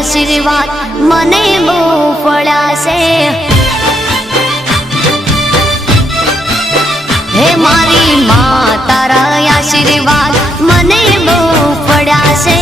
આશીર્વાદ મને બહુ ફળ્યા છે। હે મારી માં તારા આશીર્વાદ મને બહુ ફળ્યા છે।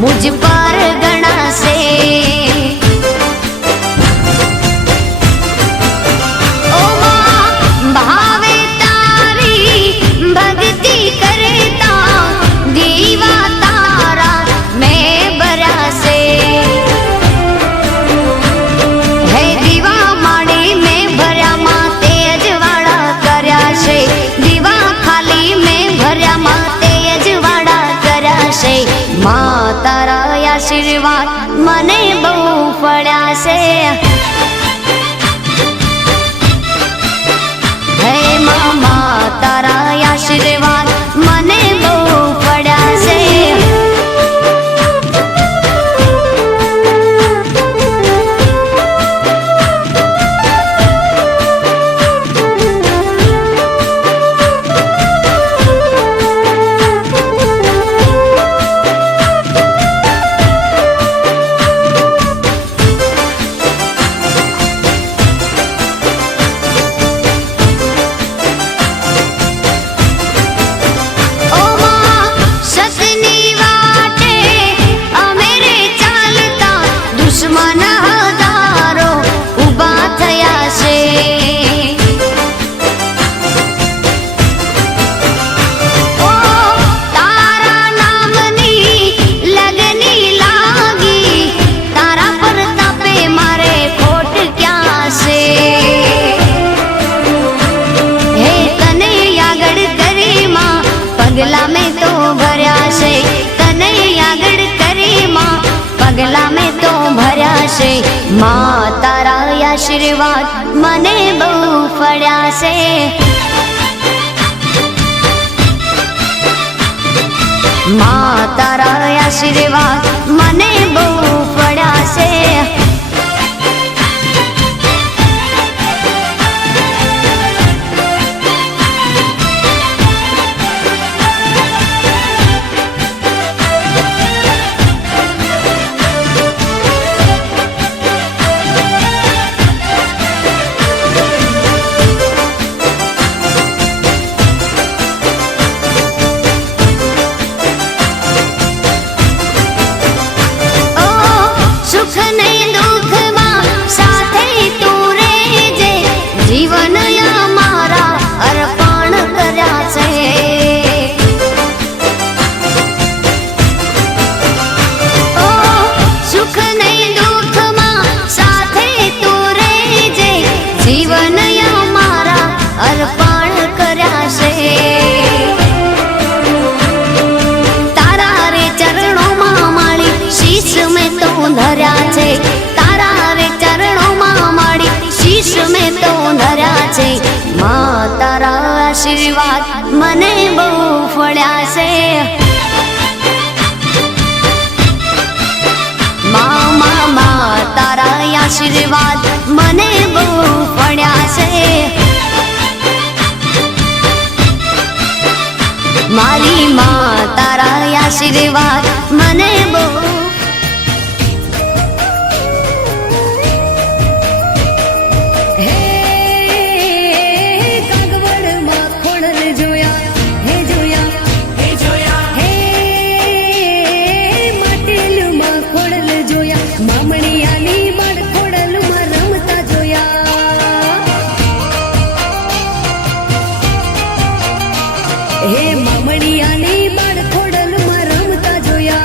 मुझ पर गणा से ओ मां भावे तारी भक्ति करता दीवा तारा मैं बरा से है दीवा माड़ी में भर्या मां तेज वाड़ा कर्या से दीवा खाली में भर्या मां तेज वाड़ा कर्या से मां तारा आशीर्वाद मने बहु फळ्या से। हे मामा तारा आशीर्वाद मने बहु फळ्या से। दुश्मन हजारो उबा थया से ओ तारा नामनी लगनी लागी तारा प्रतापे मारे खोट क्या से। हे तने यागड़ करी मां पगला में तो भर्या से तने यागड़ करी मां पगला में तो भर्या से। मां तारा आशीर्वाद मने बहु फळ्या से। मां तारा आशीर्वाद मने बहु फळ्या से। जीवन मारा अर्पण कर्या छे। ओ सुख नहीं दुख मां साथे तू रेजे जीवन मारा अर्पण कर्या छे। तारा रे चरणों मां माड़ी शीश में तो धर्या छे तारा रे चरणों मां माड़ी शीश में तो धर्या छे। मां तारा आशीर्वाद मने बहु फळ्या से। मां तारा आशीर्वाद मने बहु फळ्या से। मारी मां तारा आशीर्वाद मने बहु हे मामड़ियानी बाळ खोडल रमता जोया।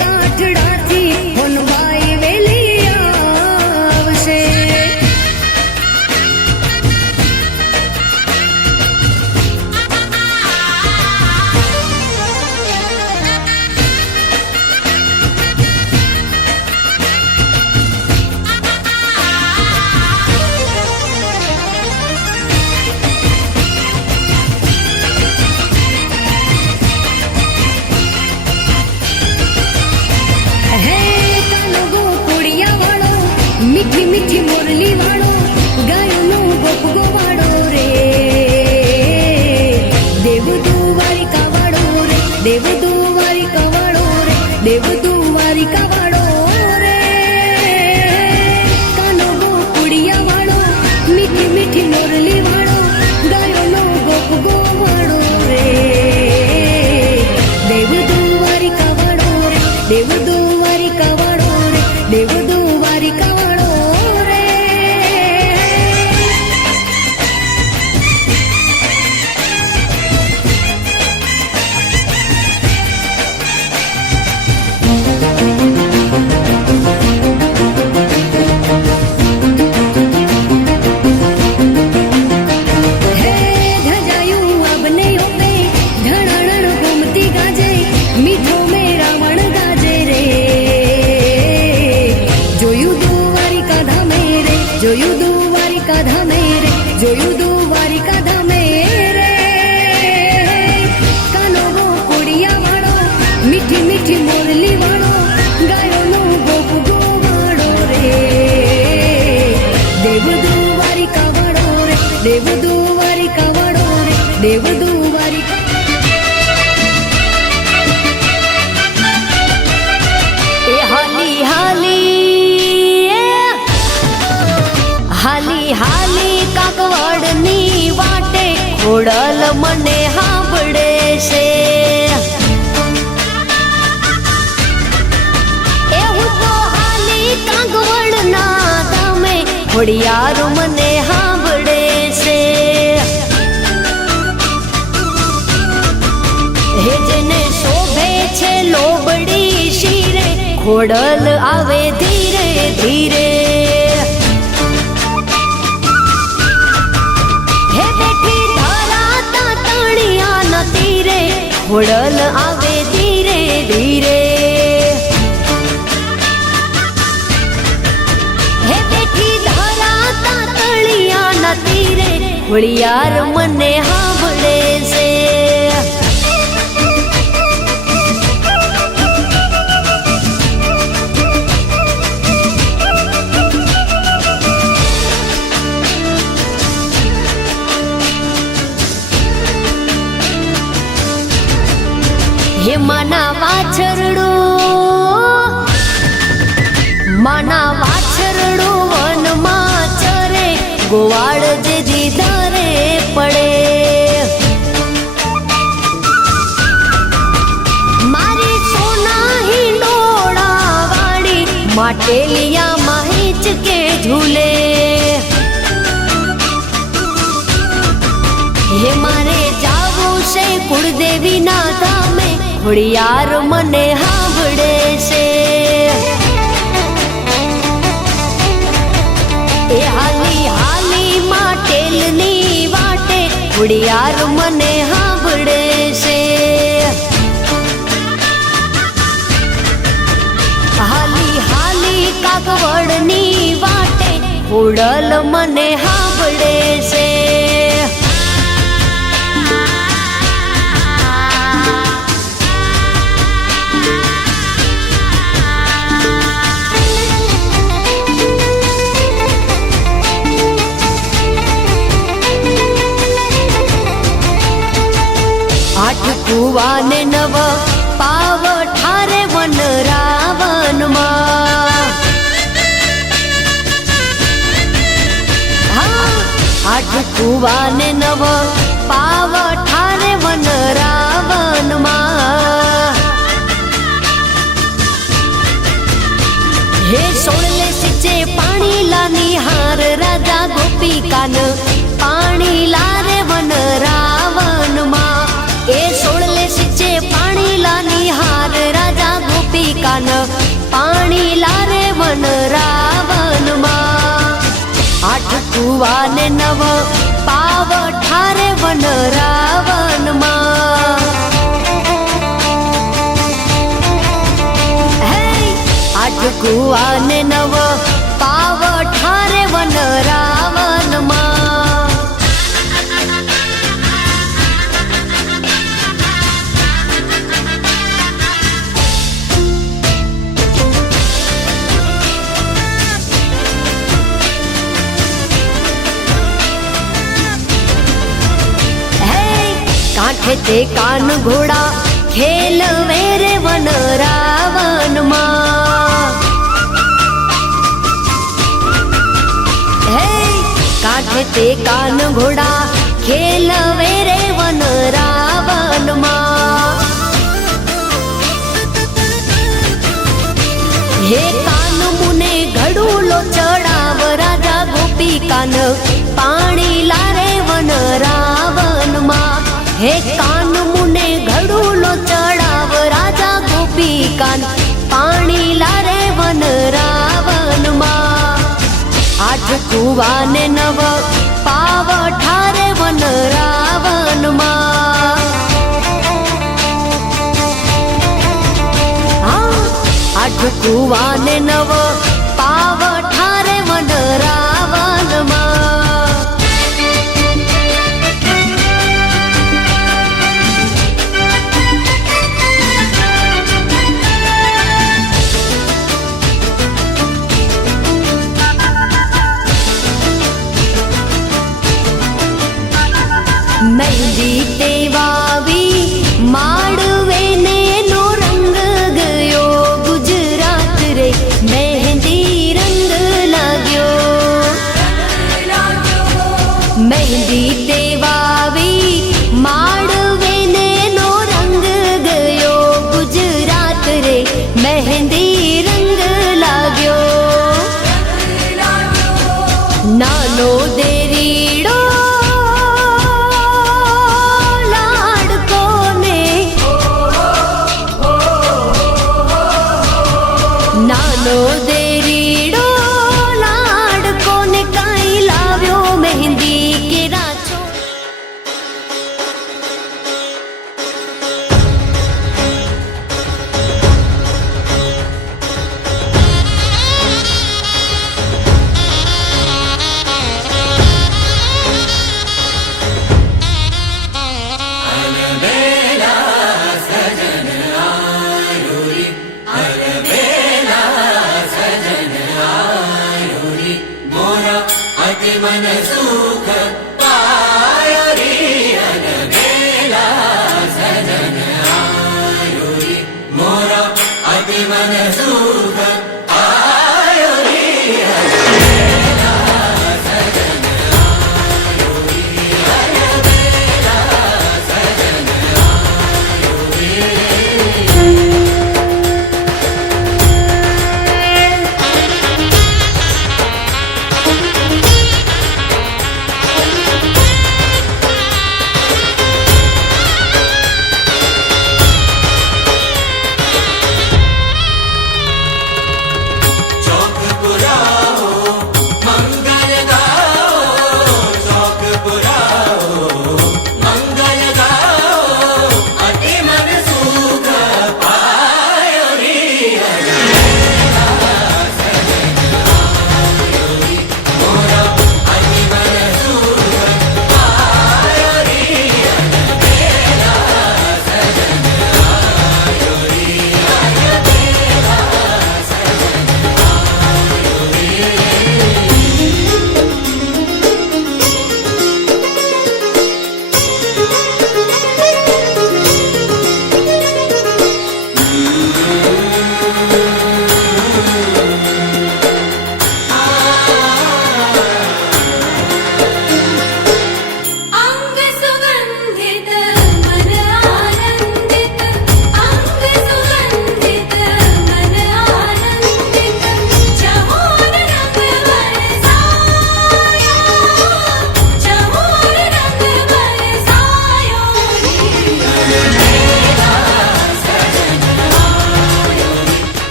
કાઠડાથી હોનબાઈ વેલી આવશે. મીઠી મીઠી મોરલી વાળો ગાયોનો ગોપ ગોવાળો રે, દેવ દ્વારિકા વાળો રે, દેવ દ્વારિકા વાળો રે, દેવ દ્વારિકા વાળો રે. કાનો ગોકુડિયા વાળો મીઠી મીઠી મોરલી વાળો ગાયોનો ગોપ ગોવાળો રે, દેવ દ્વારિકા વાળો રે, દેવ દ્વારિકા વાળો રે, દેવ દ્વારિકા વાળો. જોયું દ્વારિકા ધામે રે, જોયું દ્વારિકા ધામે રે. કાનો ગોકુડિયા વાળો મીઠી મીઠી મોરલી વાળો ગાયોનો ગોપ ગોવાળો રે, દેવ દ્વારિકા વાળો રે, દેવ દ્વારિકા વાળો રે, દેવ દ્વારિકા. એ હાલી હાલી હાલી કાકવડની વાટે ખોડલ મને સાંભળે છે. એવું તો હાલી કાકવડના ધામે ખોડિયાર મને સાંભળે છે. હે જેને શોભે છે લોબડી શિરે ખોડલ આવે ધીરે ધીરે. ખોડલ આવે ધીરે ધીરે. હે બેઠી ધરાતા તળિયાના તીરે ખોડિયાર મને સાંભળે છે. હે માના વાછરડો વનમાં ચરે ગોવાળ જે દીધારે પડે. મારી સોના હિંડોળા વાળી માટેલિયામાં હિંચકે ઝૂલે. હે મારે જાવું છે કુળદેવીના ધામે ખોડિયાર મને સાંભળે છે. એ હાલી હાલી માટેલની વાટે ખોડિયાર મને સાંભળે છે. હાલી હાલી કાકવડની વાટે ખોડલ મને સાંભળે છે. આઠ કુવાને નવ પાવ ઠારે વન રાવનમાં. આઠ કુવાને નવ પાવ ઠારે વન રાવનમાં. હે સોળલે સિંચે પાણી લાની હાર રાજા ગોપિકાન પાણી લારે વન રાવનમાં. એ સોળલે સિંચે પાણી લાની હાર રાજા ગોપિકા રાવનમાં. આઠ કુવા ને નવ પાવ ઠારે વન રાવનમાં. હે આઠ કુવા ને નવ પાવ ઠારે વન રાવનમાં. કાંઠે તે કાન ઘોડા ખેલવે રે વન રાવનમાં. હે કાંઠે તે કાન ઘોડા ખેલવે રે વન રાવનમાં. હે કાન મુને ઘડુલો ચડાવ રાજા ગોપી કાન પાણી લારે વન રાવનમાં. હે કાન મુને ઘડુલો ચડાવ રાજા ગોપી કાન પાણી લારે વન રાવનમાં. આઠ કુવા ને નવ પાવ ઠારે વન રાવનમાં. આઠ કુવા ને નવ પાવ ઠારે વન રાવનમાં. મહેંદી તે વાવી માડવે ને નો રંગ ગયો ગુજરાત રે મહેંદી રંગ લાગ્યો. મહેંદી તે વાવી માડવે ને નો રંગ ગયો ગુજરાત રે મહેંદી રંગ લાગ્યો. નાનો દેરીડો નાનો દેરીડો લાડકો ને કાઈ લાવ્યો મહેંદી કે રાચો. मन सुख पायो रे अलबेला सजन आयो रे मोरा अति मन सुख पायो रे अलबेला सजन आयो रे अलबेला सजन आयो रे.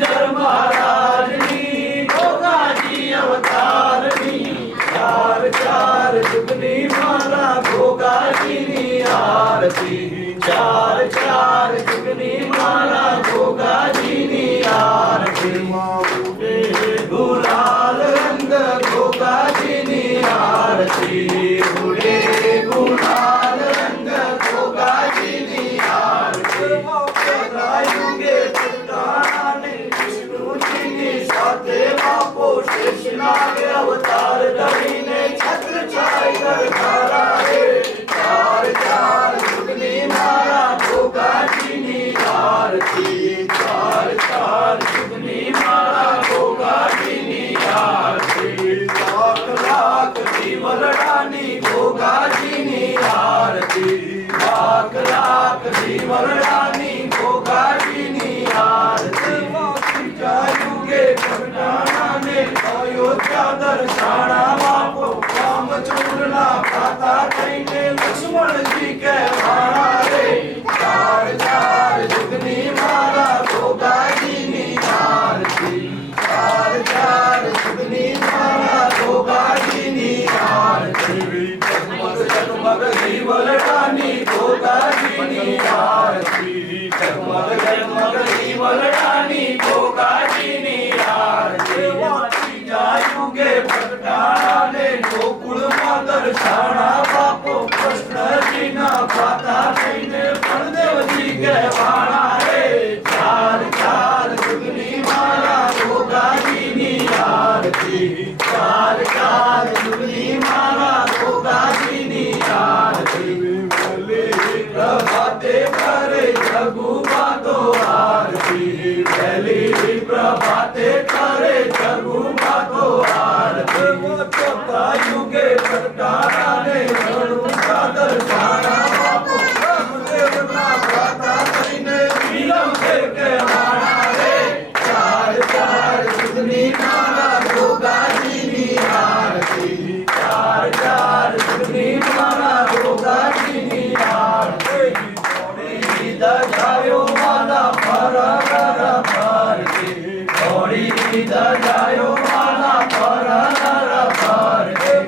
ધર મહારાજની ગોગાજી અવતારની ચાર ચાર જુગની મારા ગોગાજીની આરતી ચાર ચાર જુગની મારા ગોગાજીની આરતી ઉડે ગુલાલ રંગ ગોગાજીની આરતી ઉડે ગુલાલ રંગ ગોગાજીની આરતી સદાયુગે પુરાણાને વિષ્ણુજીની સાથે બાપો શેષનાગ અવતાર ધરીને છત્ર છાય ગરધારા રે ચાર ચાર જુગની મારા ગોગાજીની આરતી ચાર ચાર જુગની મારા ગોગાજીની આરતી લાખ લાખ જીવરડાની ગોગાજીની આરતી લાખ લાખ જીવરડાની ગોગાજીની આરતી યુગે પ્રગટાણાને અયોધ્યા દર્શાણા બાપો રામચંદ્રના પાતા થઈને લક્ષ્મણજી કહેવાણા રે ચાર ચાર જુગની મારા ગોગાજીની આરતી ચાર ચાર જુગની મારા ગોગાજીની આરતી જગમગ જગમગ જીવલડાની ગોગાજીની આરતી જગમગ જગમગ જીવલડાની ગોગાજીની આરતી યુગે પ્રગટાણાને ગોકુળમાં દર્શાણા બાપો કૃષ્ણજીના પાતા થઈને બળદેવજી કહેવાણા રે ચાર ચાર જુગની મારા ગોગાજીની આરતી ચાર ચાર જુગની મારા ગોગાજીની આરતી ભલે પ્રભાતે કરે જગુબા તો આરતી ભલી પ્રભાતે કરે જગુબા તો આરતી ચોથા યુગે પ્રગટાણાને રણુકા દર્શાણા બાપો રામદેવના પાતા થઈને વિલંબે કહેવાણા રે ચાર ચાર જુગની મારા ગોગાજીની આરતી ચાર ચાર જુગની મારા ગોગાજીની આરતી થોડી દજાયો મારા ફરનર ફરતી થોડી દજાયો મારા ફરનર ફરતી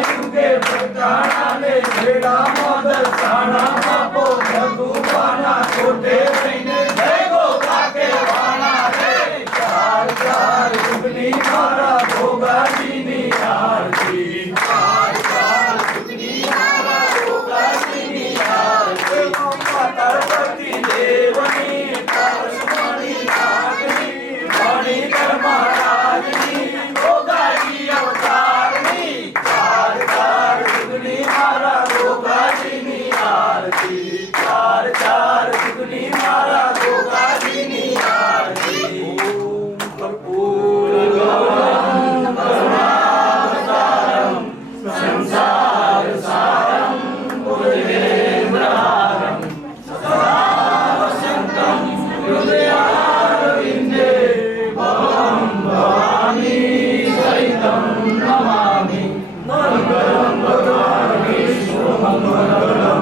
યુગે પ્રગટાણાને છેડામાં દર્શાણા બાપો જગુબાના કોટે થઈને જય ગોગા કહેવાના રે ચાર ચાર જુગની મારા ગોગાજીની આરતી ચાર ચાર જુગની મારા ગોગાજીની આરતી પાર્વતી દેવની પરશમણી નાગની મણિધર મહારાજની ગોગાજી અવતારની ચાર ચાર જુગની મારા ગોગાજીની આરતી ચાર ચાર જુગની મારા ગોગાજીની આરતી ઓમ કર્પૂર ગૌરમ કરુણાવતારમ સંસાર સારમ ભુજગેન્દ્રારમ સદા વસંતમ હૃદયારવિંદે ભવં ભવાની સહિતં નમામિ મંગલં ભગવાન વિષ્ણુ મંગલં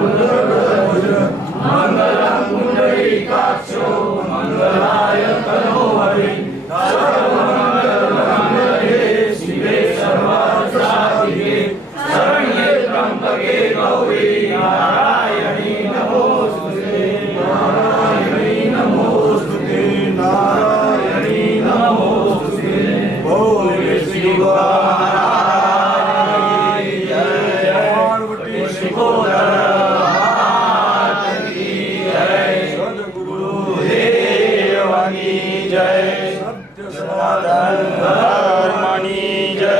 ગરુડધ્વજ મંગલં પુંડરીકાક્ષો મંગલાય તનો હરિ સર્વમંગલમંગલે શિવે સર્વાર્થસાધિકે શરણ્યે ત્રંબકે ગૌરી નારાયણી નમોસ્તુતે નારાયણી નમોસ્તુતે નારાયણી નમોસ્તુતે બોલ શ્રી મહારાજ જય પાર્વતી શિવોદર માત કી જય સદગુરુ દેવની જય સત્ય સનાતન ધર્મની જય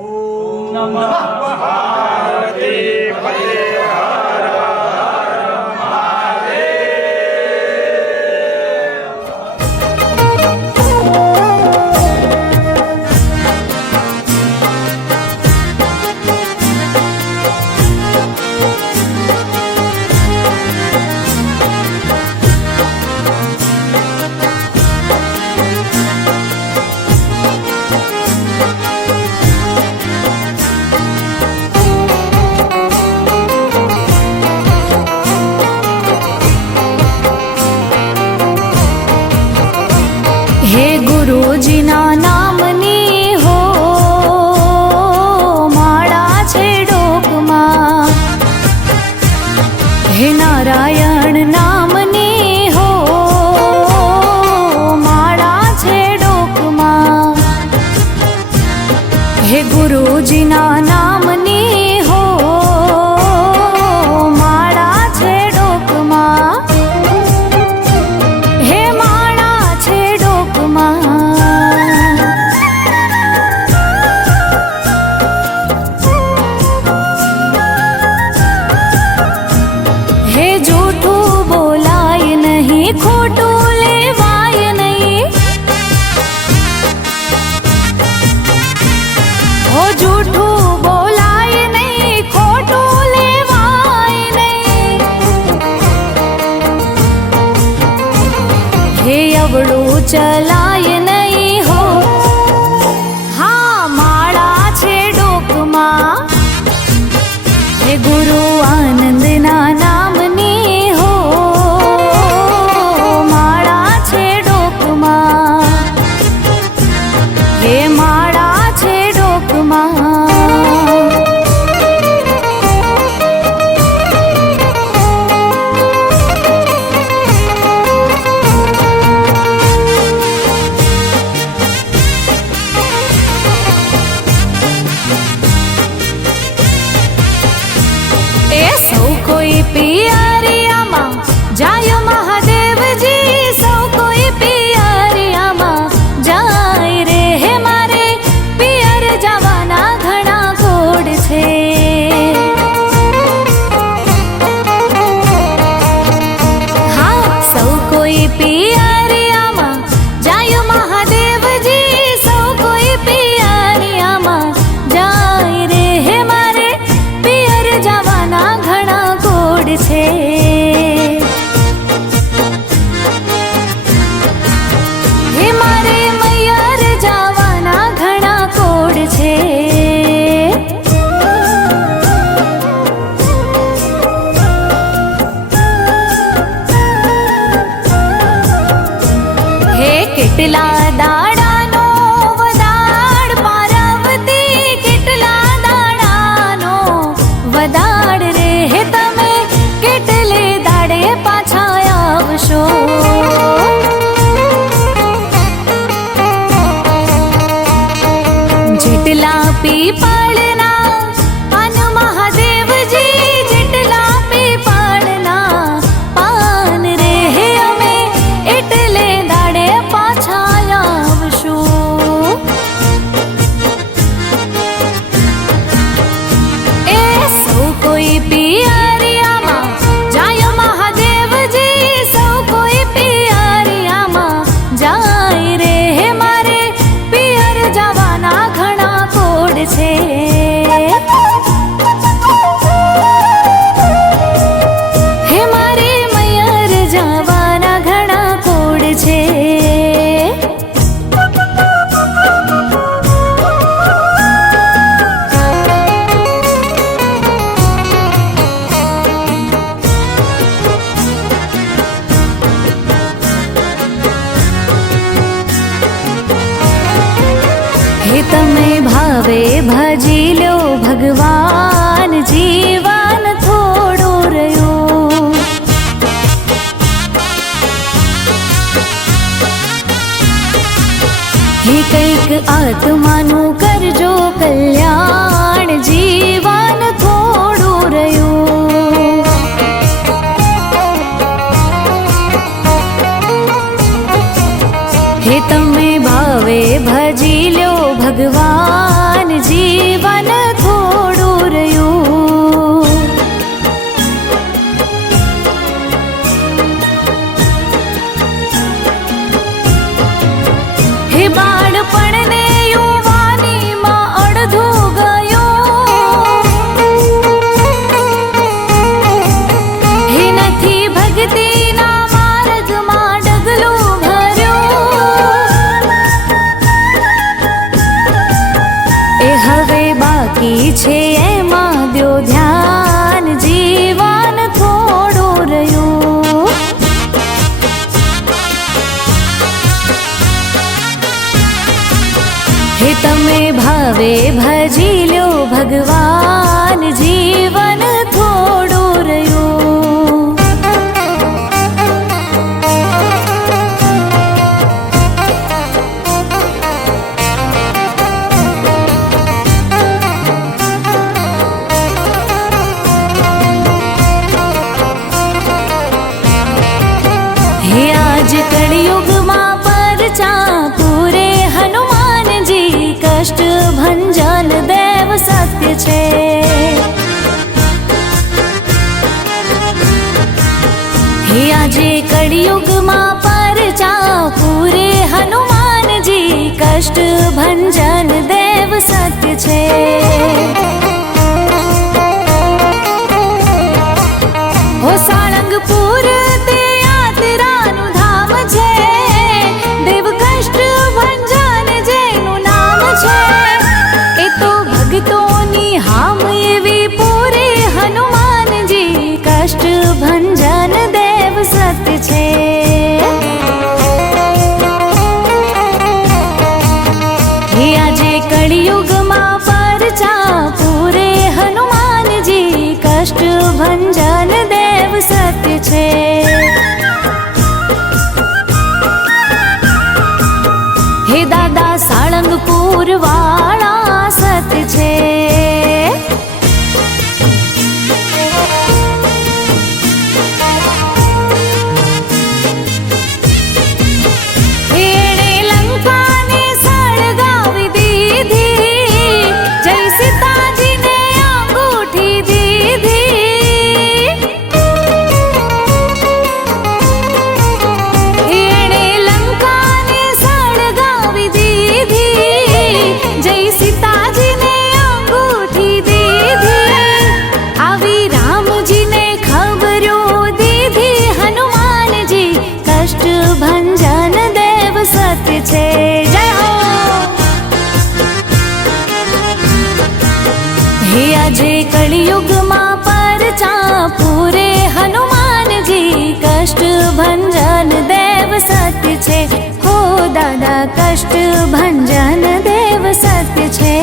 ઓમ નમઃ પાર્વતી પતે હર હર હે ગુરુજીના નામની હો માળા છે ડોકમાં, હે નારાયણ નામની હો માળા છે ડોકમાં, હે ગુરુજીના નામની હો માળા છે ડોકમાં, હે માળા છે ડોકમાં. હે જૂઠું બોલાય નહીં, ખોટું લેવાય નહીં, હો જૂઠું બોલાય નહીં, ખોટું લેવાય નહીં, હે અવળું ચલાય નહીં હો, હા માળા છે ડોકમાં, હે ગુરુ આનંદના નામની હો માળા છે ડોકમાં, હે માળા છે ડોકમાં. એ સૌ કોઈ પિયરિયામાં જાય મહાદેવજી, સૌ કોઈ પિયરિયામાં જાય રે, હે મારે પિયર જવાના ઘણા ગોળ છે. હા સૌ કોઈ પિયરિયામાં જાય મહાદેવજી, સૌ કોઈ પિયરિયામાં જાય રે, હે મારે પિયર જવાના ઘણા ગોળ છે. હે મારે મૈયર જવાના ઘણા ગોળ છે. હે કેટલા દાડાનો વદાડ પાર્વતી, કેટલા દાડાનો વદાડ રે, હે તમે કેટલે દાડે પાછા આવશો. જેટલા પીપળના પાન મહાદેવજી, જેટલા પીપળના પાન રે, હે અમે એટલે દાડે પાછા આવશું. એ સૌ કોઈ પિયરિયામાં જાય મહાદેવજી, સૌ કોઈ પિયરિયામાં જાય રે, હે મારે પિયર જવાના ઘણા ગોળ છે. હે મારે મૈયર જવાના ઘણા ગોળ છે. હે તમે ભાવે ભજી લો ભગવાન, જીવન થોડું રહ્યું. હે કંઈક આત્માનું કરજો કલ્યાણ, જીવન થોડું રહ્યું. હે તમે ભાવે ભજી લો ભગવાન, જીવન થોડું રહ્યું. હે બાળપણને યુવાનીમાં અડધું ગયું, હે નથી ભક્તિના માર્ગમાં ડગલું ભર્યું. એ હવે બાકી તમે ભાવે ભજી લ્યો ભગવાન, જીવન થોડું રહ્યું. હે આજ કળિયુગમાં પરચા પૂરે હનુમાનજી, કષ્ટ ભંજન દેવ સત્ય છે. હે આજે કળિયુગમાં પરચા પૂરે હનુમાનજી, કષ્ટ ભંજન દેવ સત્ય છે. હો સાળંગપુર તે યાત્રાનું ધામ છે, દેવ કષ્ટ ભંજન જેનું નામ છે. એ તો ભક્તોની હામ એવી પૂરે હનુમાનજી, કષ્ટ ભંજન દેવ સત્ય છે. હે આજે કળિયુગમાં પરચા પૂરે હનુમાનજી, કષ્ટ ભંજન દેવ સત્ય છે. હે દાદા સાળંગપુર વાળા સત્ય છે. એણે લંકાને સળગાવી દીધી, જય સીતાજીને અંગૂઠી દીધી. એણે લંકાને સળગાવી દીધી, જય સીતાજીને અંગૂઠી દીધી. આવી રામજીને ખબરો દીધી હનુમાનજી, કષ્ટ ભંજન દેવ સત્ય છે. જય હો. હે આજે કળિયુગમાં પરચા પૂરે હનુમાનજી, કષ્ટ ભંજન દેવ સત્ય છે. હો દાદા કષ્ટ ભંજન દેવ સત્ય છે.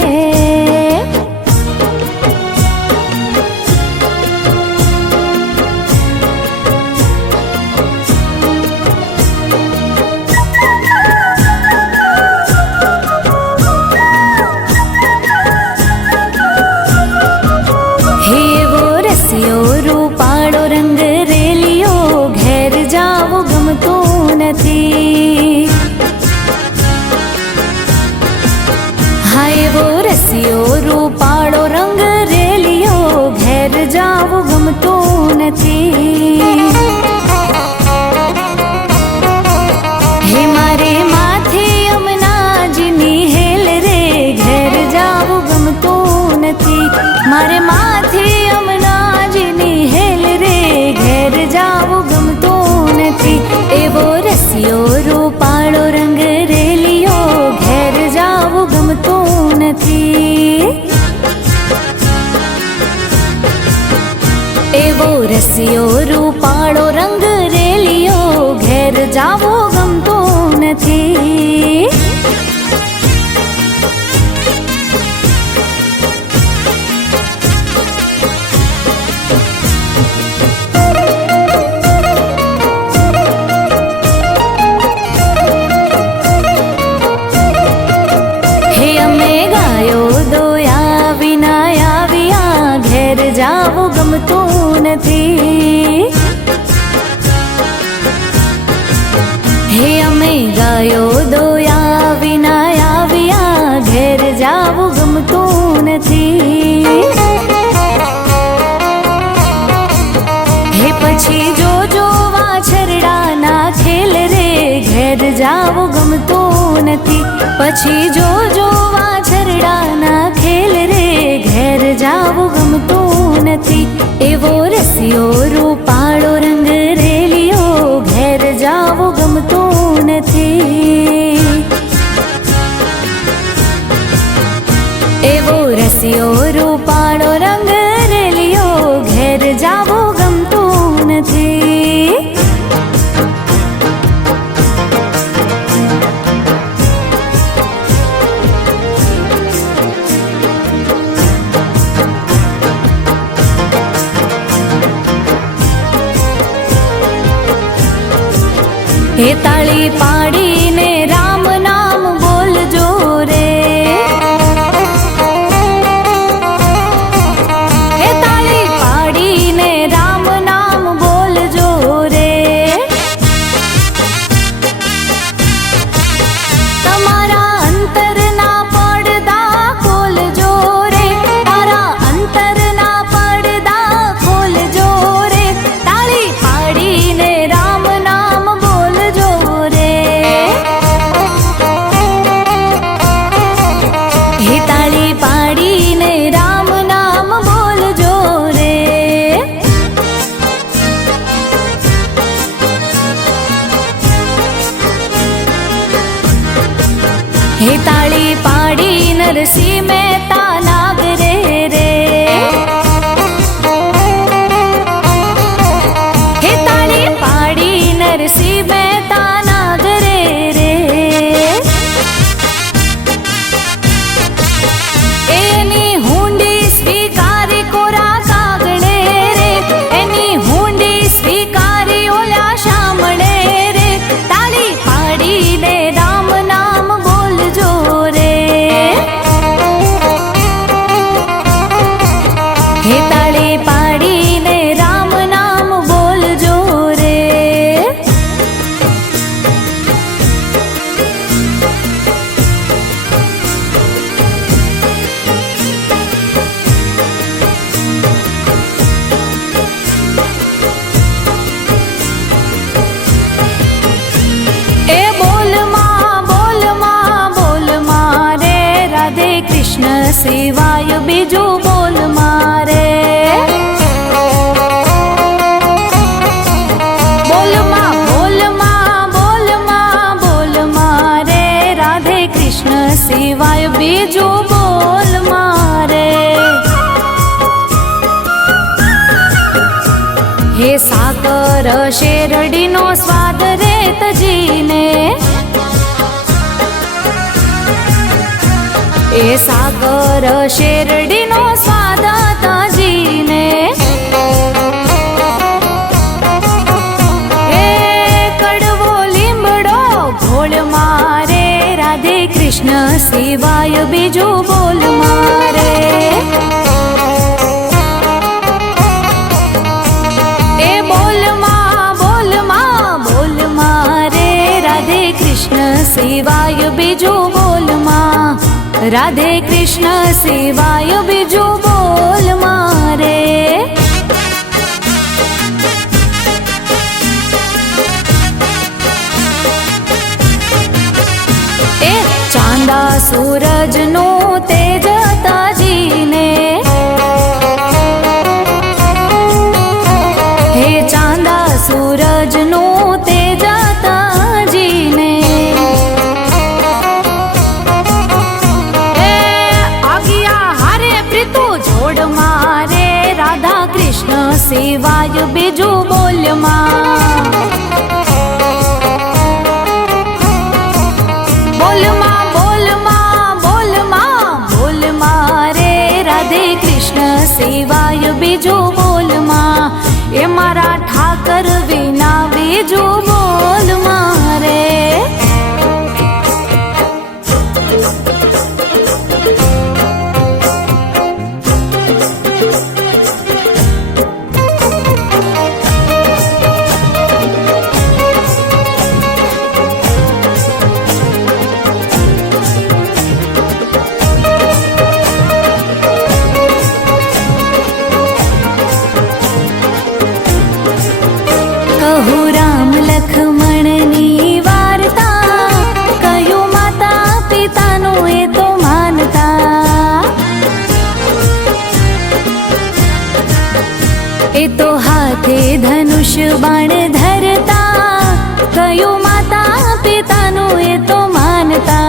હે એવો રસિયો રૂપાળો રંગ રેલિયો, ઘેર જાવું ગમતું નથી. હા એવો રસિયો રૂપાળો રંગ રેલિયો, ઘેર જાવું ગમતું નથી. હે મારે માથે યમુનાજીની હેલ રે, ઘેર જાવું ગમતું નથી. મારે માથે યમુનાજીની હેલ રે, ઘેર જાવું ગમતું નથી. એવો રસિયો રૂપાળો રંગ રેલિયો, ઘેર જાવું ગમતું નથી. એવો રસિયો રૂપાળો રંગ રેલિયો, ઘેર જાવું ગમતું નથી. હે અમે ગાયો દોયા વિના આવ્યા, ઘેર જાવું ગમતું નથી. હે અમે ગાયો દોયા વિના આવ્યા, ઘેર જાવું ગમતું નથી. હે પછી જોજો વાછરડાના ખેલ રે, ઘેર જાવું ગમતું નથી. પછી જોજો વાછરડાના ખેલ રે, ઘેર જાવું ગમતું નથી. એવો રસિયો રૂપાળો રંગ રેલિયો, ઘેર જાવું ગમતું નથી. એવો રસિયો રૂપાળો રંગ રેલિયો, ઘેર જાવું ગમતું નથી. હે તાળી પાડીને રામ નામ બોલજો રે, હે તાળી પાડીને રામ નામ બોલજો રે. તમારા અંતરના પડદા ખોલજો રે, તારા અંતરના પડદા ખોલજો રે, તાળી પાડીને રામ નામ બોલજો રે. હે તાળી પાડીને રામ નામ બોલજો રે. હે તાળી પાડી નરસિંહ મહેતા નાગરે રે, હે તાળી પાડી નરસિંહ મહેતા નાગરે રે. એની હુંડી સ્વીકારી કોરા કાગળે રે, એની હુંડી સ્વીકારી ઓલા શામળે રે, તાળી પાડીને રામ નામ બોલજો રે. હે તાળી પાડીને રામ નામ બોલજો રે. એ બોલમાં બોલમાં બોલમાં રે, રાધે કૃષ્ણ સિવાય બીજું બોલમાં રે. બોલમાં બોલમાં બોલમાં બોલમાં રે, રાધે કૃષ્ણ સિવાય બીજું બોલમાં રે. હે સાકર શેરડીનો સ્વાદ રે તજીને, એ સાકર શેરડીનો સ્વાદ તજીને. એ કડવો લીમડો ઘોળ મારે, રાધે કૃષ્ણ સિવાય બીજું બોલ મારે. એ બોલમાં બોલમાં બોલમાં રે, રાધે કૃષ્ણ સિવાય બીજું બોલમાં, રાધે કૃષ્ણ સિવાય બીજું બોલમાં રે. એ ચાંદા સૂરજનું તેજ તાજીને, હે ચાંદા સૂરજનું તેજ તાજીને. એ આગિયા હારે પ્રીતુ જોડ મારે, રાધા કૃષ્ણ સિવાય બીજું બોલમાં. બોલમાં બોલમાં બોલમાં બોલમાં રે, રાધે કૃષ્ણ સિવાય બીજું બોલમાં. એ મારા ઠાકર વિના બીજું બોલમાં રે. કહું રામ લખમણની વાર્તા, કયું માતા પિતાનું એ તો માનતા. એ તો હાથે ધનુષ બાણ ધરતા, કયું માતા પિતાનું એ તો માનતા.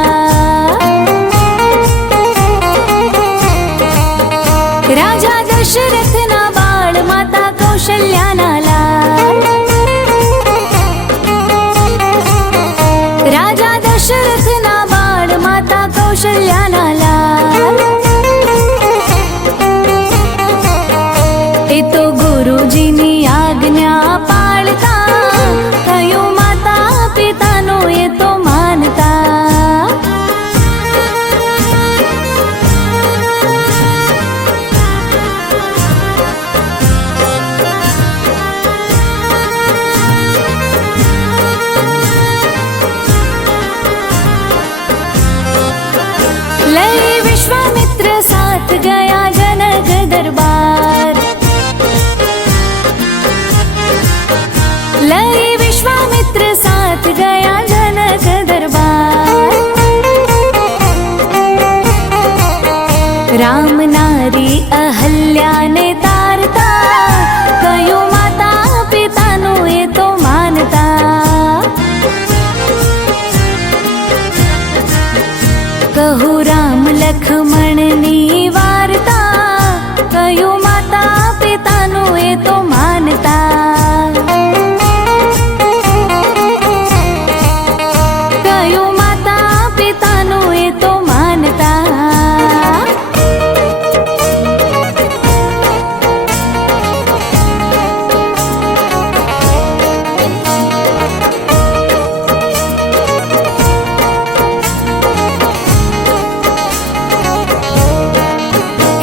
રાજા દશરથના બાળ, માતા કૌશલ્યાના લાલ. રાજા દશરથના બાળ, માતા કૌશલ્યાના લાલ. એ તો ગુરુજીની આજ્ઞા પાળતા, કયું માતા પિતા રામ નારી અહલ્યાને તારતા, કયું માતા પિતાનું એ તો માનતા. કહું રામ લક્ષ્મણની વાર્તા, કયું માતા પિતાનું એ તો માનતા. કયું માતા પિતાનું એ તો માનતા.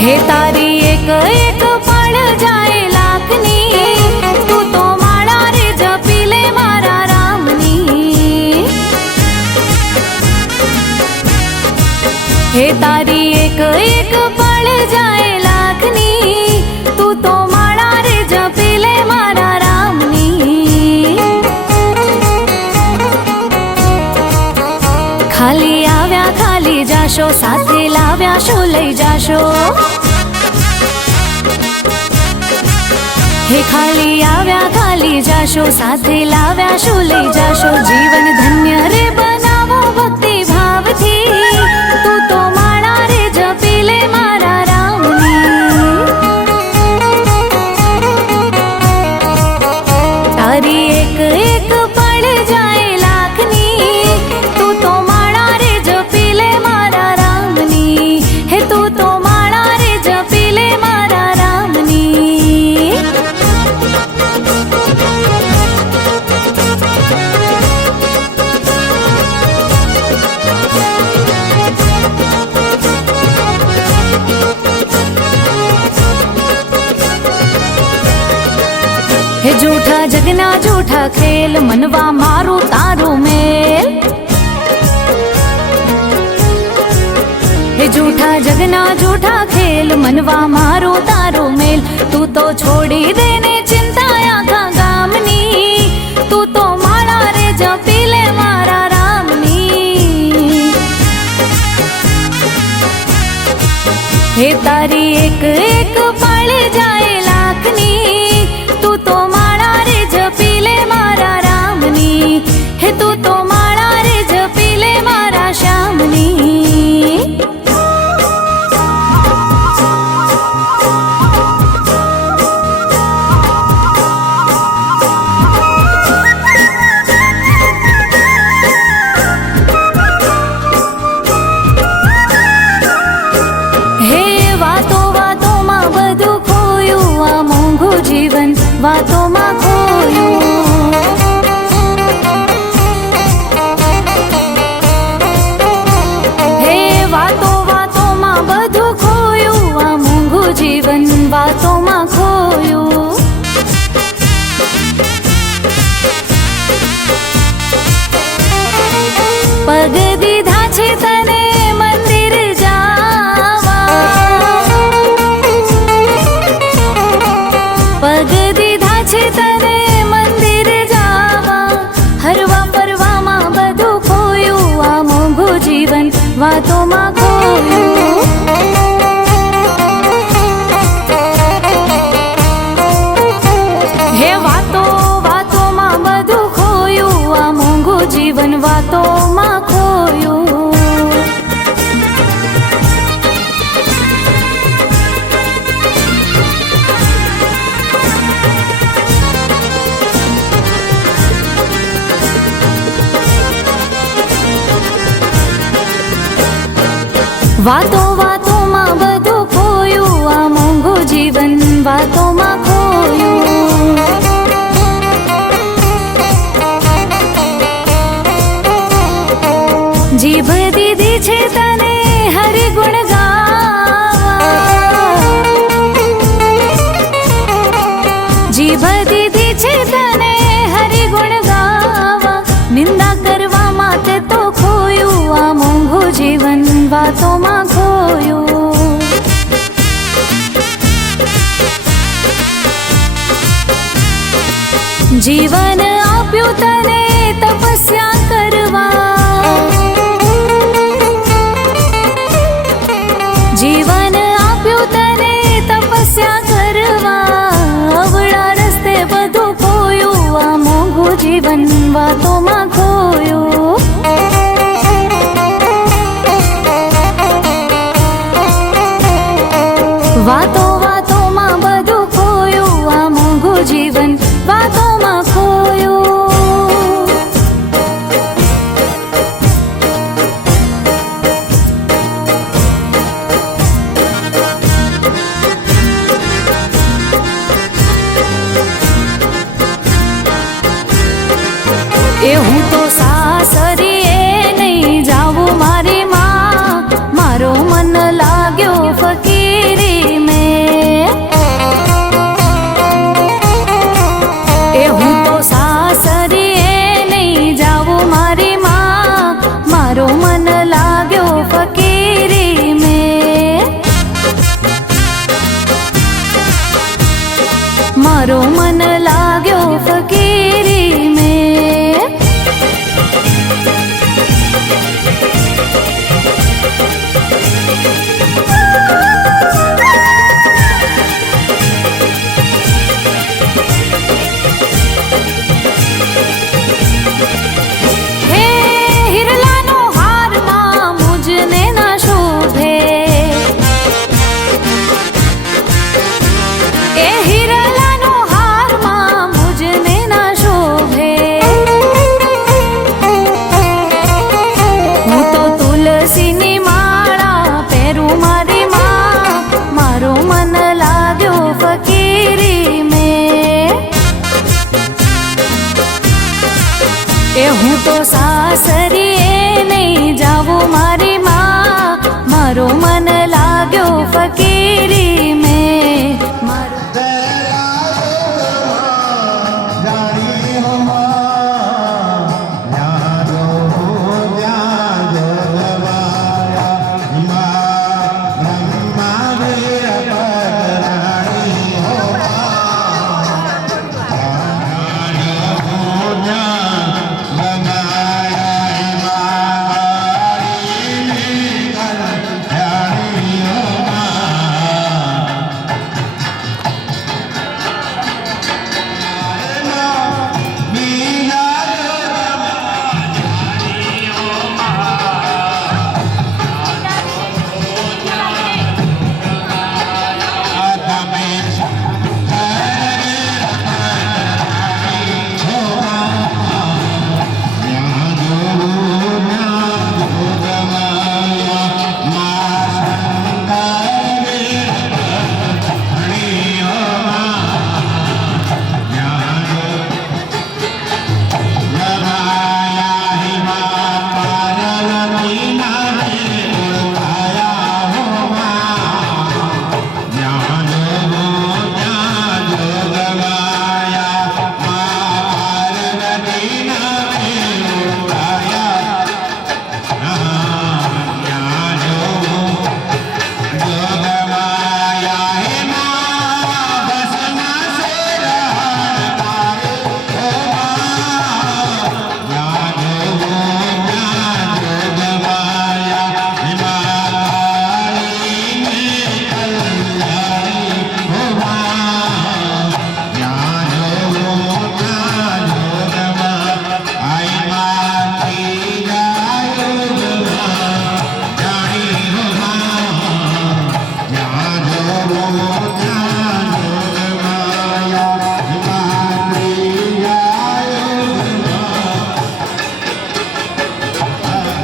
હે તારી એક એક પળ જાય લાખની, તું તો માળા રે જપી લે મારા રામની. હે તારી એક એક પળ જાય લાખની, તું તો માળા રે જપી લે મારા રામની. ખાલી આવ્યા ખાલી જાશો, સાથે લાવ્યા શું લઈ જાશો. હે ખાલી આવ્યા ખાલી જાશો, સાથે લાવ્યા શું લઈ જાશો. જીવન ધન્ય રે બનાવો ભક્તિ ભાવથી, તું તો માળા રે જપી લે મારા રામની. તારી એક એક પળ જાય લાખની, તું તો માળા રે જપી લે મારા રામની. હે તું તો માળા રે જપી લે મારા રામની. હે જૂઠા જગના જૂઠા ખેલ, મનવા મારું તારું મેલ. હે જૂઠા જગના જૂઠા ખેલ, મનવા મારું તારું મેલ. તું તો છોડી દે ને ચિંતા આખા ગામની, તું તો માળા રે જપી લે મારા રામની. હે તારી એક એક પળ જાય લાખની, તું તો માળા રે જપી લે મારા રામની. હે તું તો માળા રે જપી લે મારા શ્યામની. હે વાતો વાતોમાં બધું ખોયું, આ મોંઘું જીવન વાતોમાં ખોયું. હે વાતો વાતોમાં બધું ખોયું, આ મોંઘું જીવન વાતોમાં ખોયું. પગ દીધા છે તને મંદિર જાવા, પગ દીધા છે તને મંદિર જાવા. હરવા ફરવામાં બધું ખોયું, આ મોંઘું જીવન વાતોમાં ખોયું. હે વાતો વાતોમાં બધું ખોયું, આ મોંઘું જીવન વાતોમાં ખોયું. વાતો વાતોમાં બધું ખોયું, આ મોંઘું જીવન વાતોમાં ખોયું. જીભ દીધી છે તને હરિગુણ ગાવા, જીભ દીધી છે તને હરિગુણ ગાવા. નિંદા કરવા માટે તો ખોયું, આ મોંઘું જીવન વાતોમાં ખોયું. જીવન આપ્યું તને તપસ્યા કરવા, જીવન વાતો વાતોમાં બધું ખોયું, આ મોંઘું જીવન વાતોમાં ખોયું. એ હું તો સાસરીએ નહીં જાવું મારી માં, મારો મન લાગ્યો ફકીરી મેં. એ હું તો સાસરીએ નહીં જાવું મારી માં, મારો મન લાગ્યો ફકીરી મેં. મારો મન લાગ્યો ફકીરી મેં. હે હિરલાનો હારમાં મુજને ના શોભે, એ હિરલાનો હારમાં મુજને ના શોભે. હું તો તુલસીની માળા પહેરું મારી માં, મારો મન લાગ્યો ફકીરી મેં. એ હું તો સાસરીએ નહીં જાવું મારી માં, મારો મન લાગ્યો ફકીરી મેં. મારો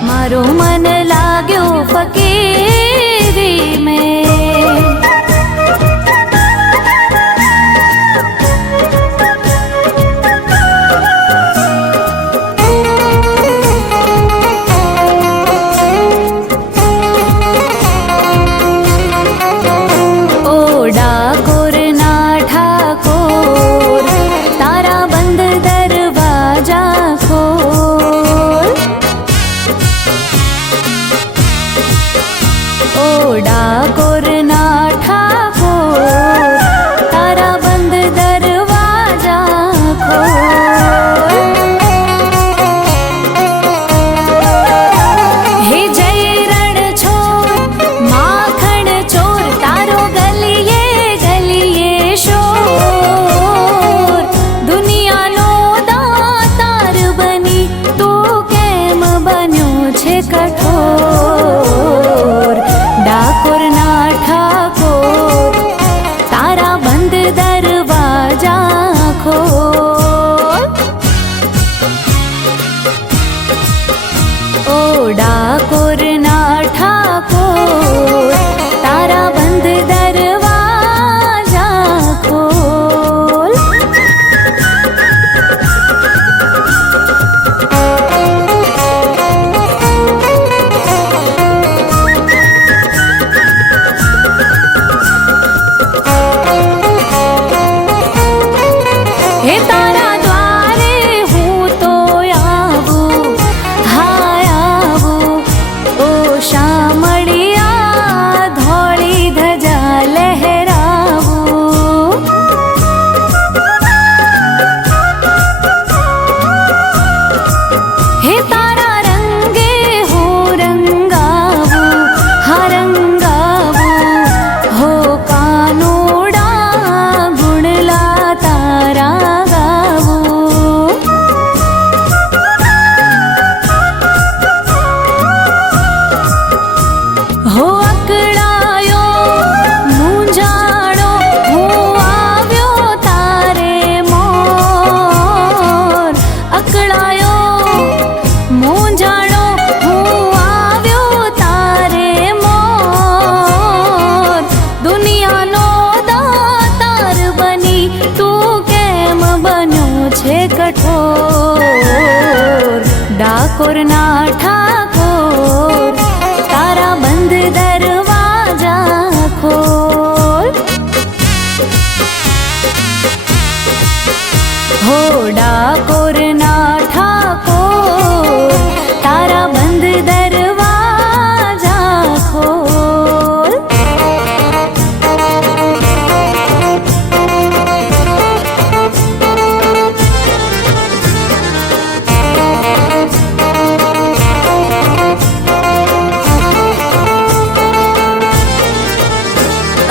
મારો મન લાગ્યો ફકીરી મેં. ઓ ડાકોરના ઠાકોર, તારા બંધ દરવાજા ખોલ. ઓ ડાકોરના ઠાકોર, તારા બંધ દરવાજા ખોલ. હે જય રણ છોડ માખણ ચોર, તારો ગલીએ ગલીએ શોર. દુનિયાનો દાતાર બની તું કેમ બન્યો છે કઠોર. ડાકોરના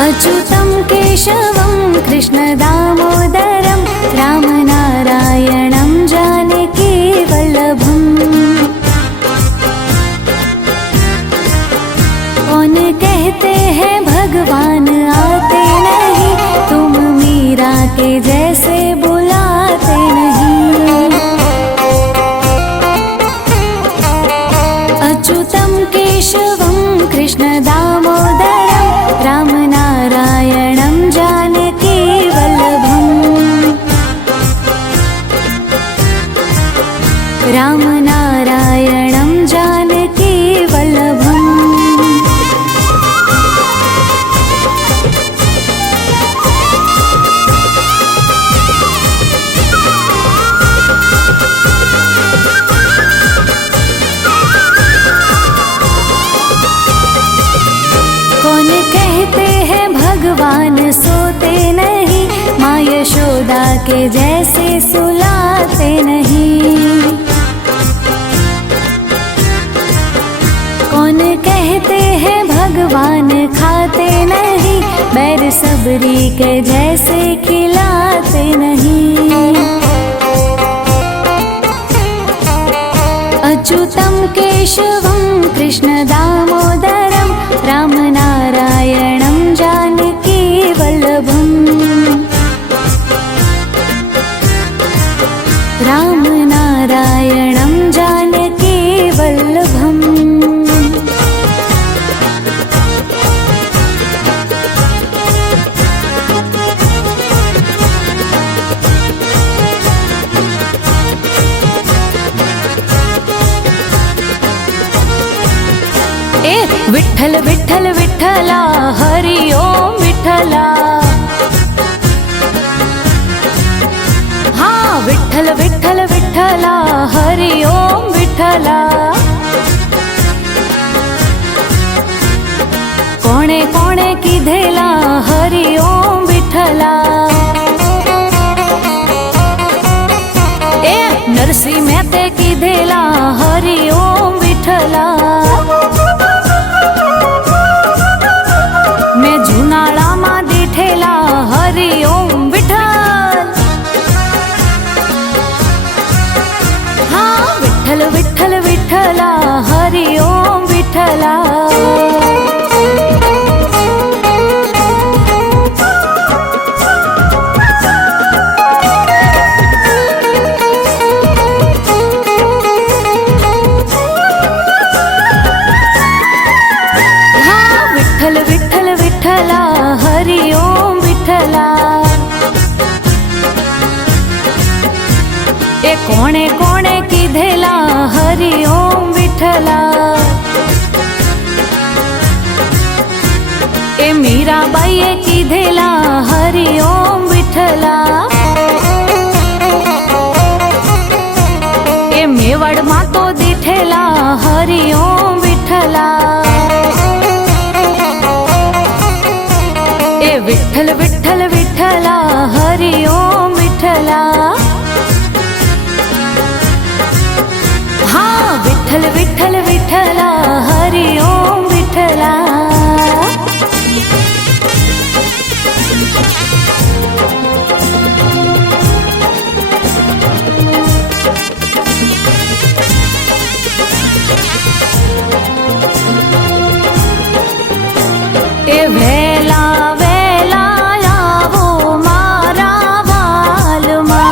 अच्युतं केशवं कृष्णदामोदरं रामनारायणं जानकी वल्लभम् कौन कहते हैं भगवान आते नहीं, तुम मीरा के जैसे बुलाते नहीं। अच्युतं केशवं कृष्णदामोदरं रामनारायणं जानकी वल्लभम् रामनारायणं जानकी वल्लभम्। कौन कहते हैं भगवान सोते नहीं, माँ यशोदा के जैसे सुलाते नहीं। कौन कहते हैं भगवान खाते नहीं, बैर सबरी के जैसे खिलाते नहीं। अच्युतं केशवं कृष्णदामोदरं रामनारायणं जानकी वल्लभम् रामनारायणं जानकी वल्लभम्। विठ्ठल विठ्ठल विठ्ठला हरि ओम विठ्ठला। हाँ विठ्ठल विठ्ठल विठ्ठला हरि ओम विठ्ठला। कोणे कोणे कीधेला हरि ओम विठ्ठला। ए नरसिंह मेहते कीधेला हरि ओम विठ्ठला। मैं जुनाळा मां दिठेला हरि ओम विठ्ठल। हाँ विठ्ठल विठ्ठल विठ्ठला हरि ओम विठ्ठला। विठ्ठल विठ्ठल विठ्ठला हरि ओम विठ्ठला। ए कोणे कोणे कीधेला हरि ओम विठ्ठला। ए मीराबाईए कीधेला हरि ओम विठ्ठला। ए मेवाड़ मां तो दिठेला हरि ओम विठ्ठला। ए विठ्ठल विठ्ठल विठ्ठला हरि ओम विठ्ठला। हाँ विठ्ठल विठ्ठल विठ्ठला हरि ओम विठ्ठला। ए वेला वेला आवो मारा वालमा।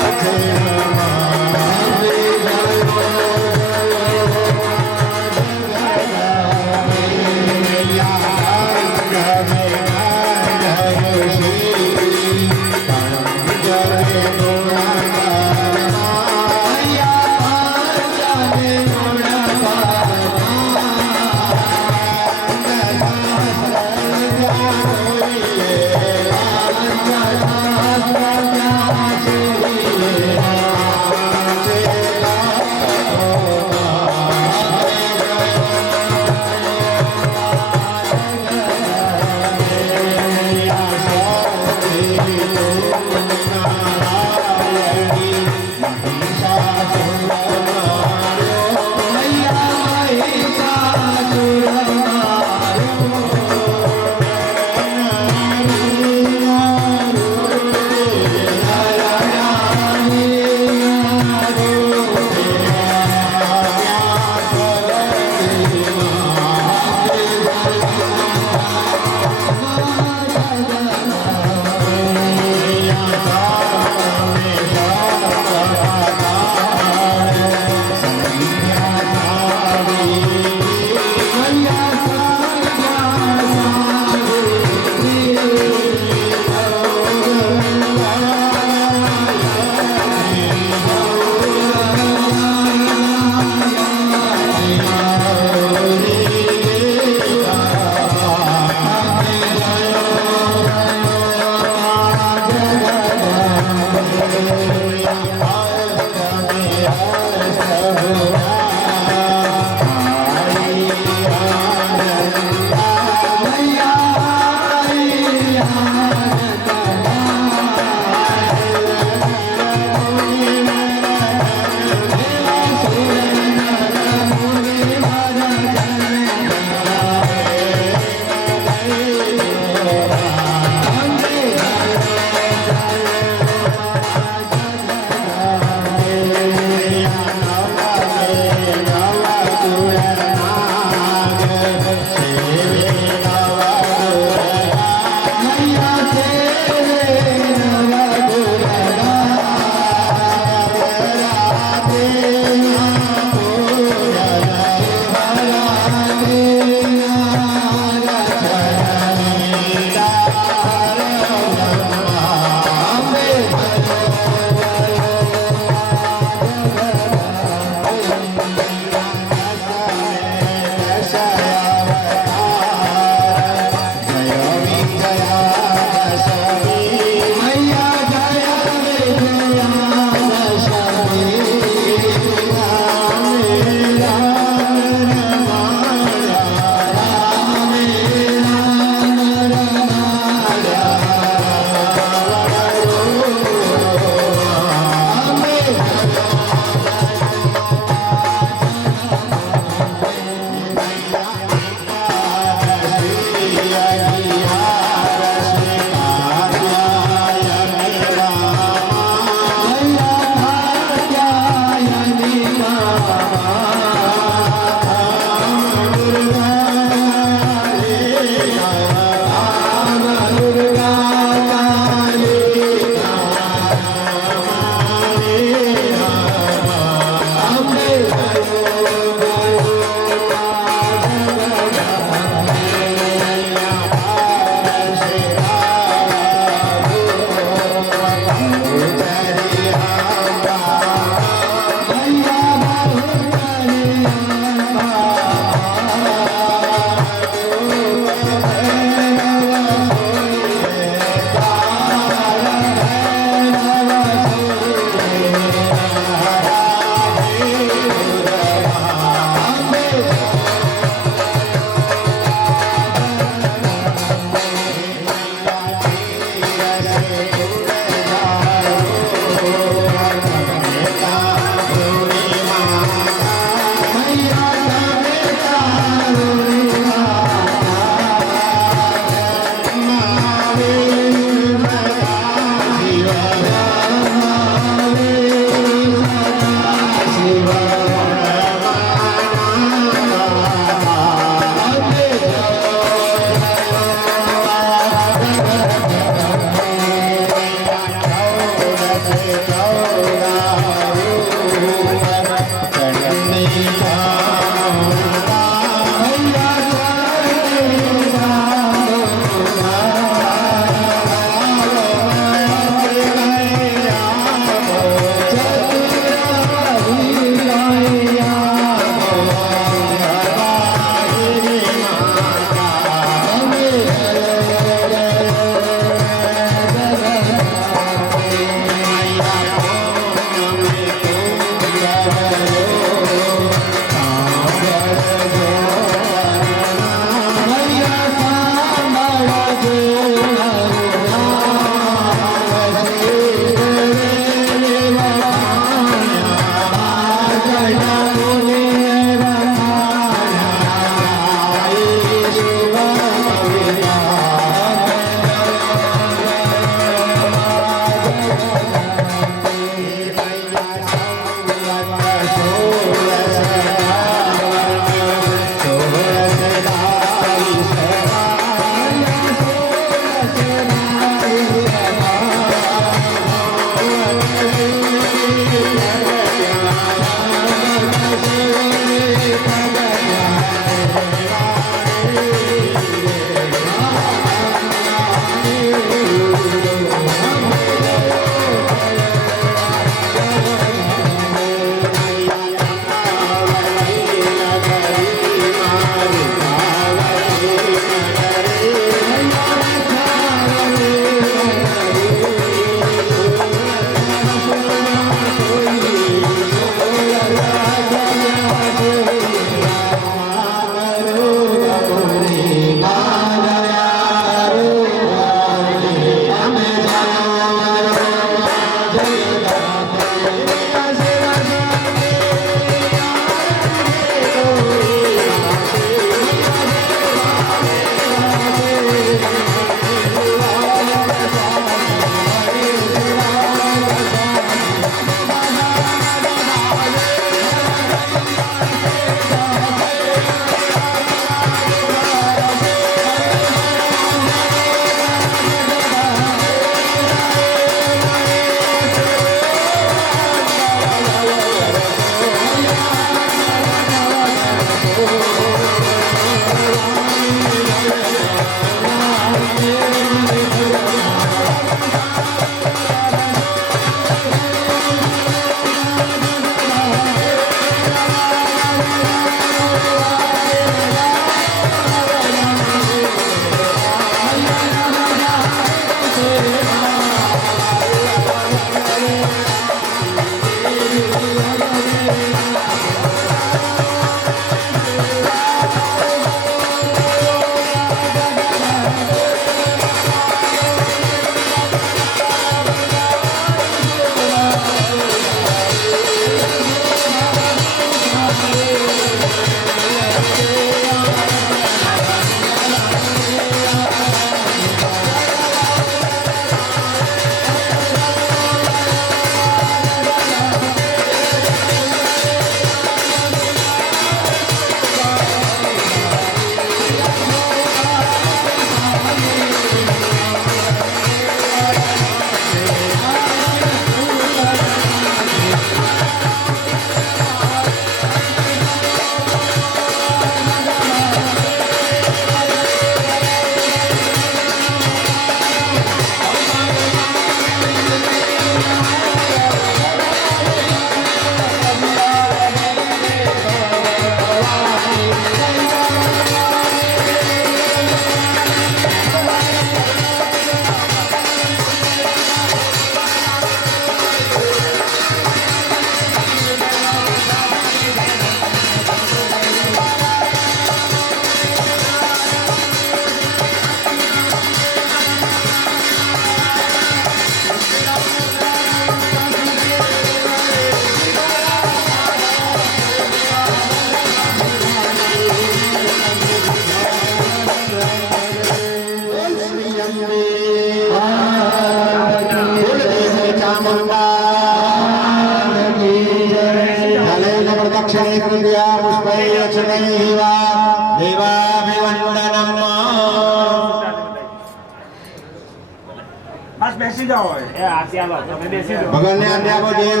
એ આથી આલો તમે બેસી જાઓ ભગવાનને આરતી આપો. દેવ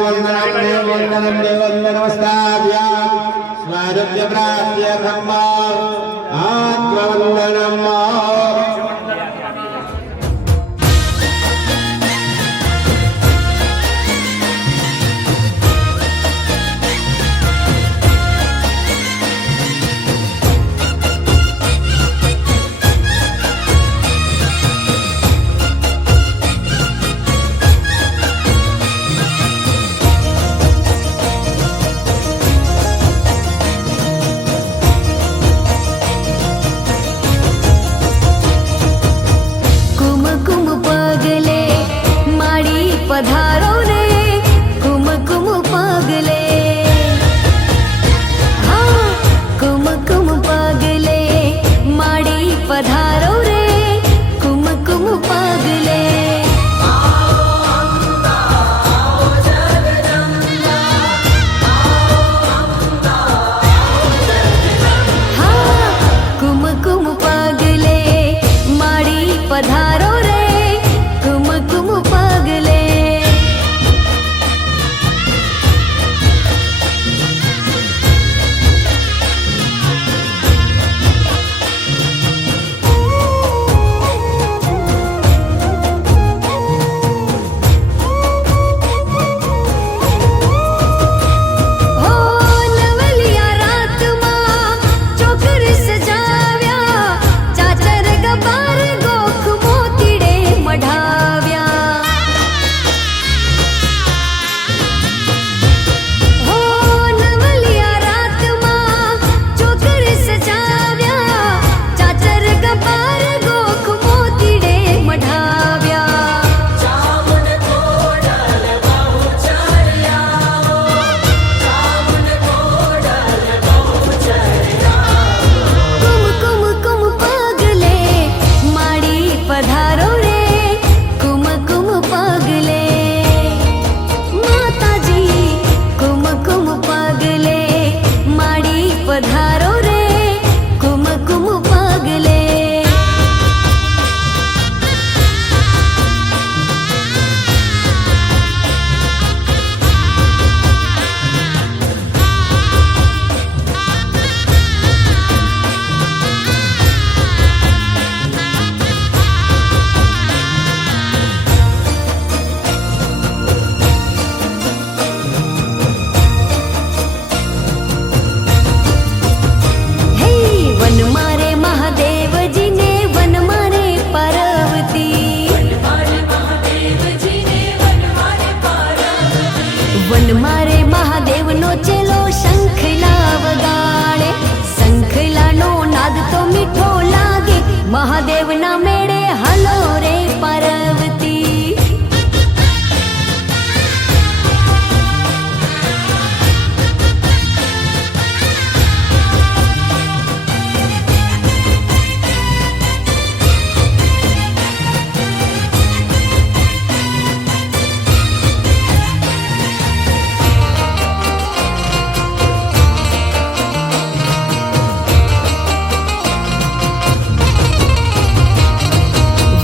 વંદનમ દેવ વંદન નમસ્કાર્યા સ્વાગત્ય પ્રાપ્ય બ્રહ્મ આત્મવંદનમ. પધારો રે કુમકુમ પગલે, હા કુમકુમ પગલે માડી પધારો રે કુમકુમ પગલે. હા કુમકુમ પગલે માડી પધારો રે કુમકુમ પગલે. મહાદેવના મેળે હલો રે પાર્વતી.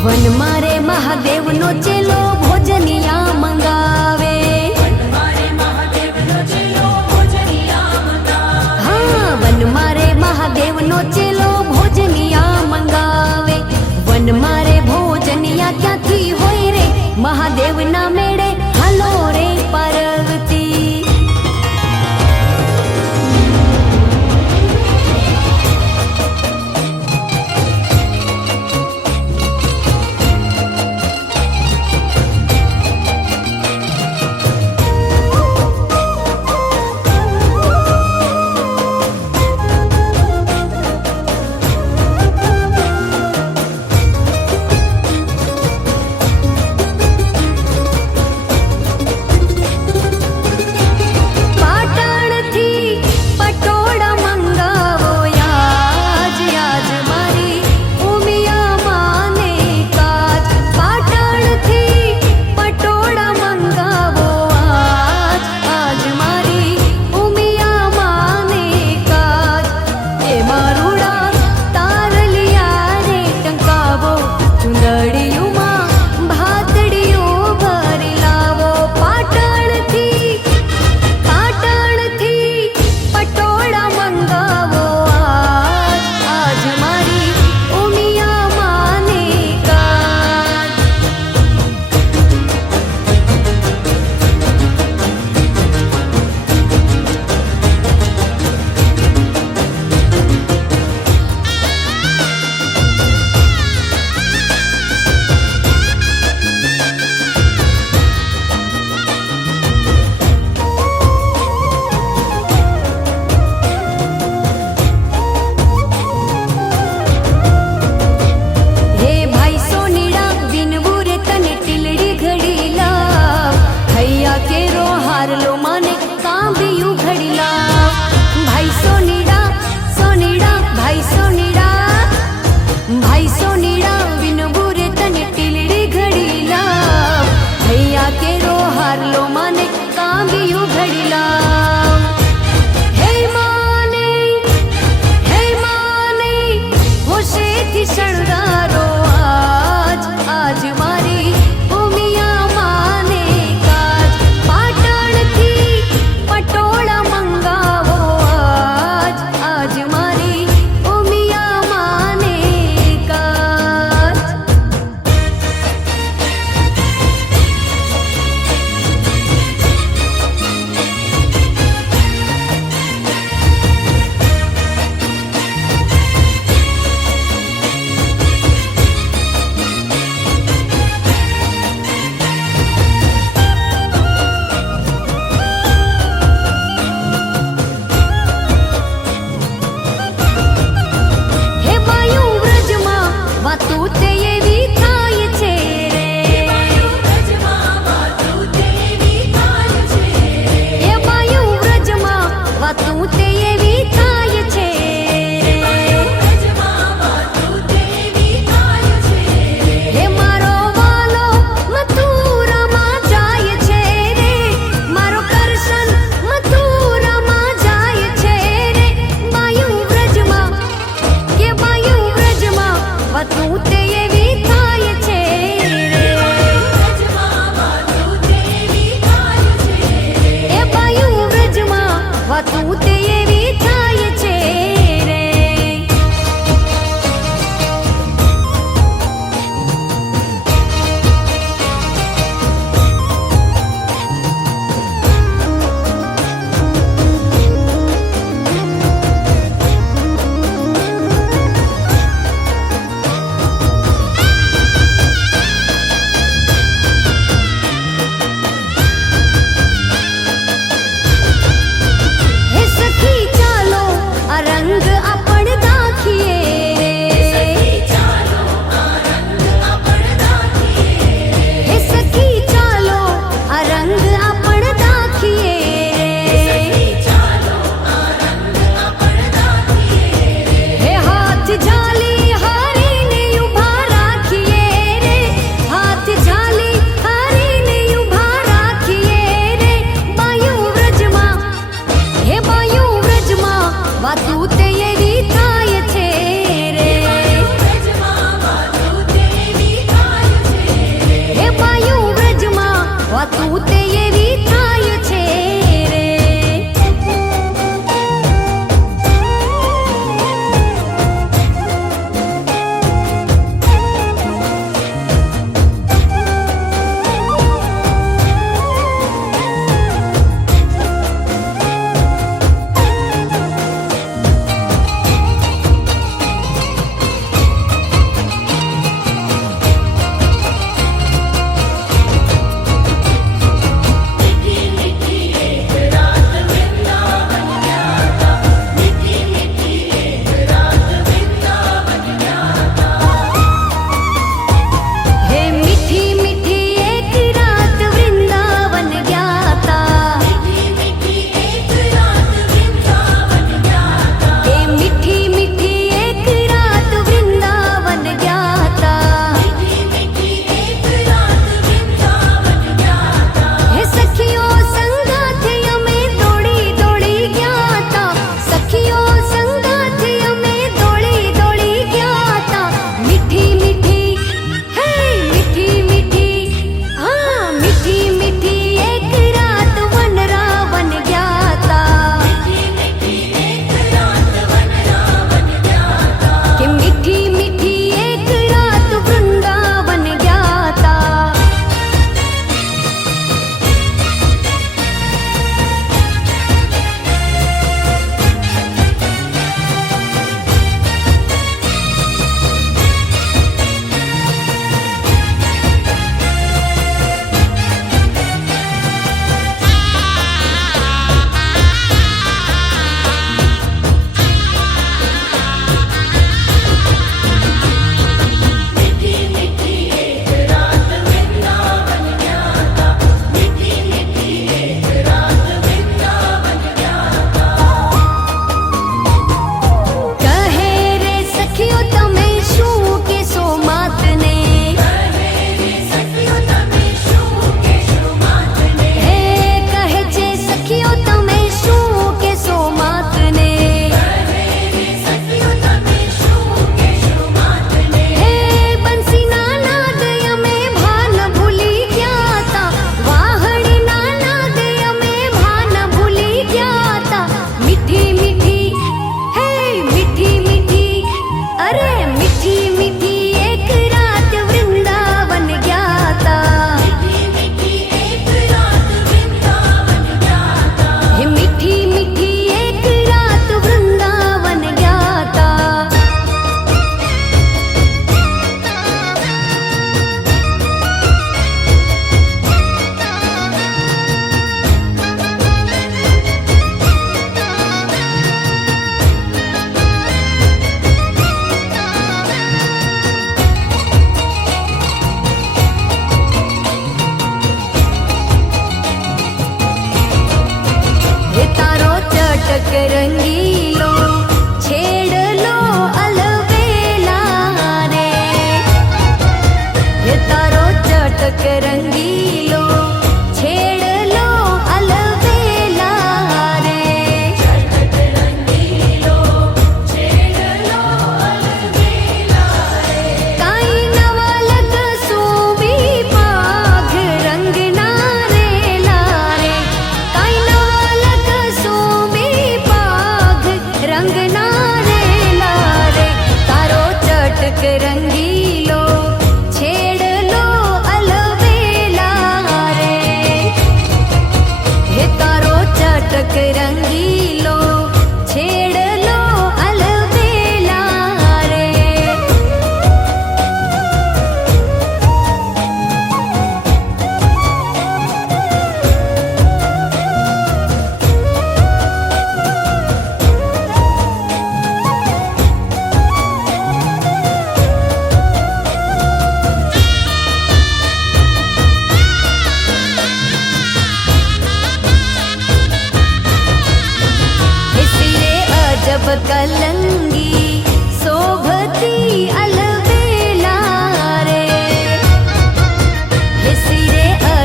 વન મારે મહાદેવ નો ચેલો ભોજનિયા મંગાવે. હા વન મારે મહાદેવ નો ચેલો ભોજનિયા મંગાવે. વન મારે ભોજનિયા ક્યાંથી હોય રે મહાદેવ ના મેળે હાલો રે પાર્વતી.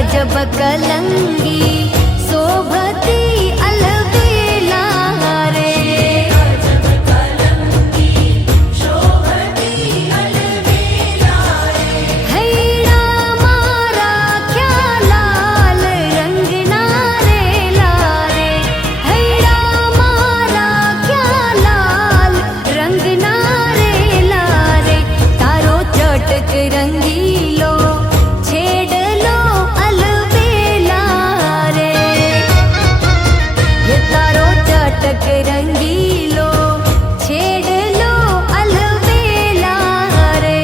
अजब कलंगी शोभती अलबेला रे हैड़ा मारा क्या लाल रंग नारे लारे हैड़ा मारा क्या लाल रंग नारे लारे तारो चटक रंगीलो छेड़ लो अलबेला रे ये तारो चटक रंगीलो छेड़ लो अलबेला रे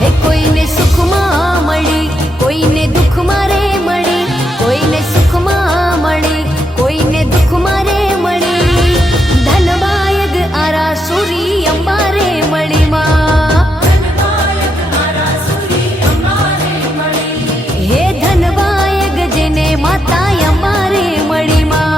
હે કોઈને સુખમાં મળી કોઈને દુઃખમાં રે મળી કોઈને સુખમાં મળી કોઈને દુઃખમાં રે મળી ધનબાયગ આરા સુરી અંબારે મળી માં હે ધનબાયગ જેને માતા અંબારે મળી માં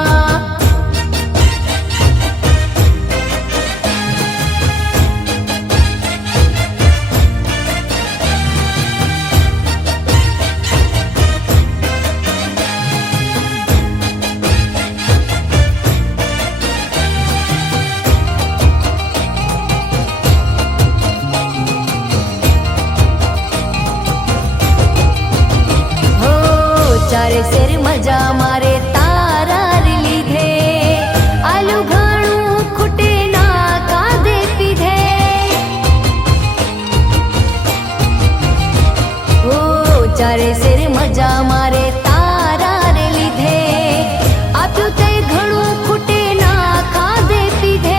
હો ચારે શેર મજા મારે તારા રે લીધે આલુ ઘણું ખૂટે ના કાદે પીધે ઓ ચારે શેર મજા મારે તારા રે લીધે આપ્યું તે ઘણું ખૂટે ના ખાધે પીધે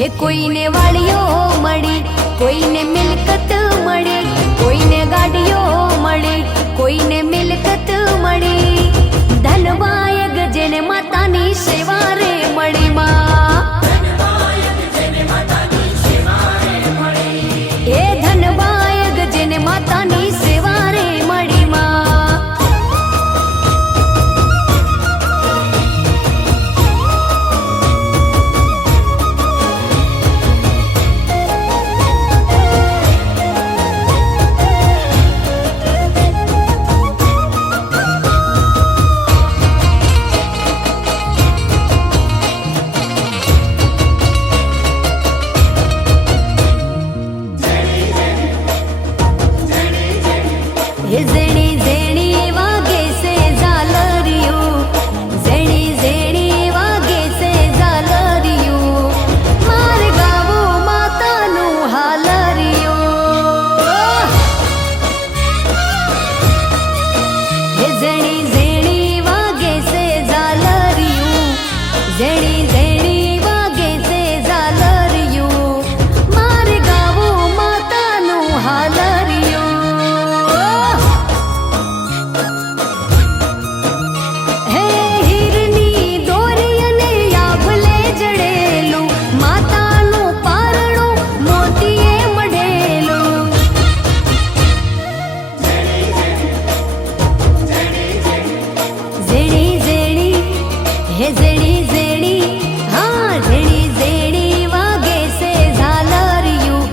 હે કોઈને વાળીઓ મળી કોઈને મિલકત મળી કોઈને ગાડીઓ મળી કોઈને મિલકત મળી ધનવાયગ જેને માતાની સેવા રે મળી માં એ ધનવાયગ જેને માતાની સેવા રે મળી માં હે ઝેણી ઝેણી વાગે છે ઝાલરિયું ઝેણી ઝેણી વાગે છે ઝાલરિયું મારે ગાવું માતાનું હાલરિયું હે ઝેણી ઝેણી વાગે છે ઝાલરિયું ઝેણી ઝેણી વાગે છે ઝાલરિયું મારે ગાવું માતાનું હાલરિયું હે હીરની દોરી અને યાભલે જડેલું માતાનું પારણું મોતીએ મઢેલું ઝેણી ઝેણી હે ઝેણી ઝેણી હા ઝેણી ઝેણી વાગે છે ઝાલરિયું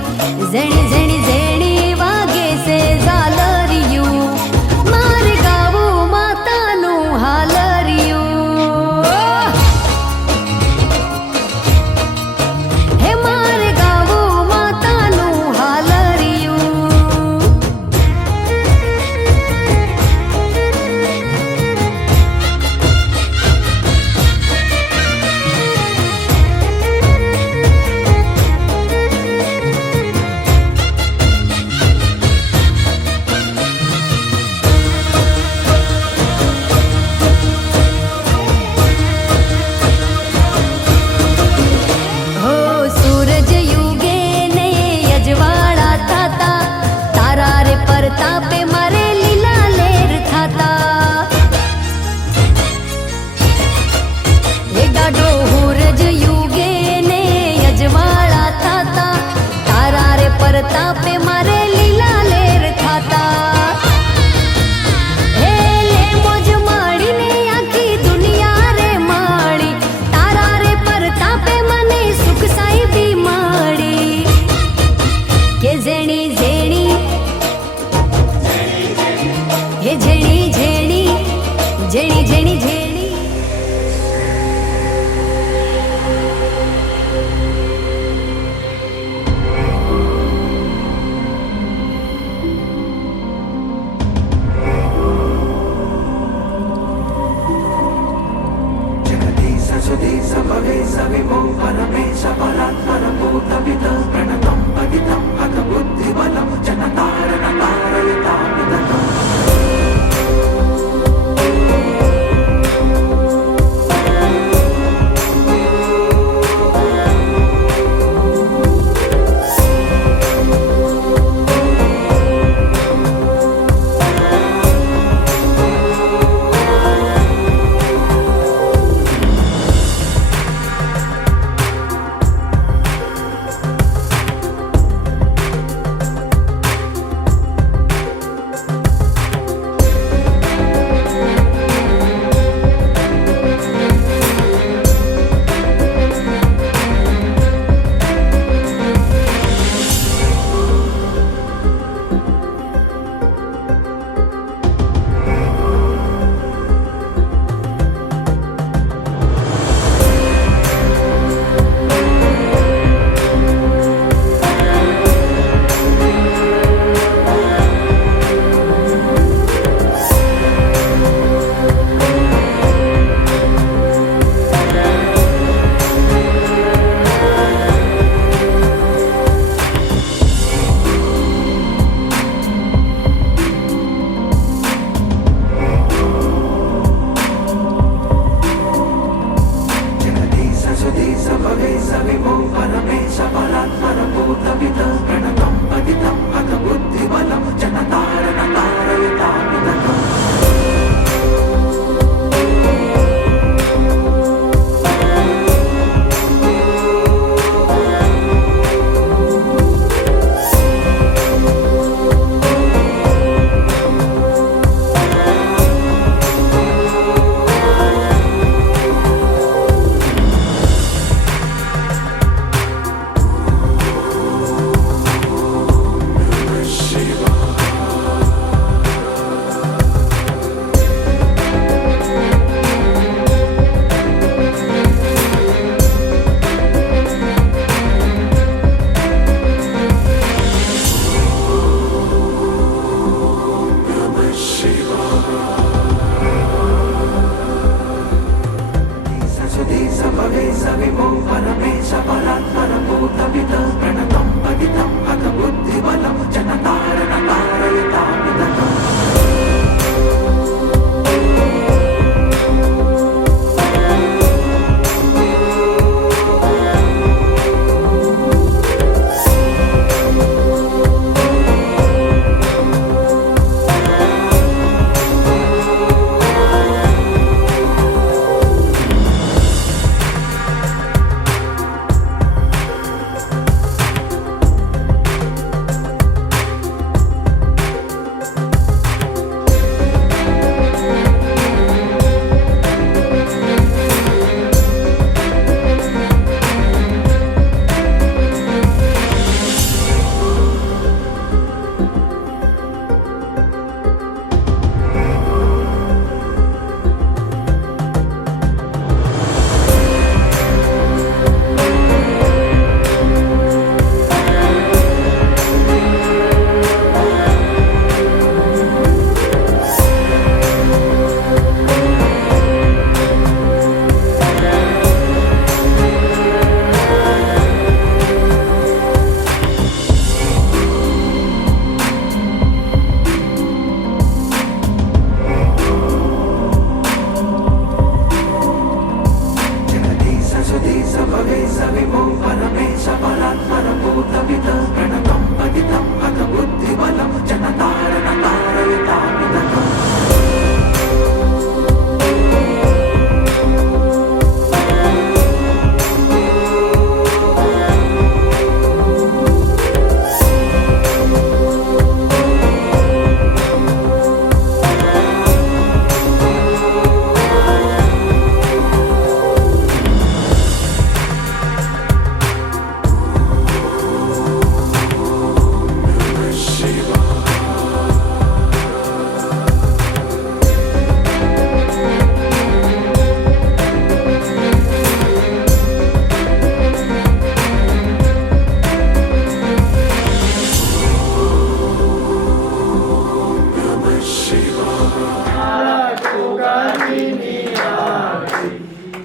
ઝેણી ઝેણી ઝેણી વાગે છે ઝાલરિયું મારે ગાવું માતાનું હાલરિયું હે મારે ગાવું માતાનું હાલરિયું પરતાપે મારે લીલા લેર ખાતા હે લે મોજ માડીને આખી દુનિયા રે માડી તારા રે પરતાપે મને સુખ સાહેબી માડી કે જેણી જેણી હે જેણી જેણી જેણી જેણી જેણી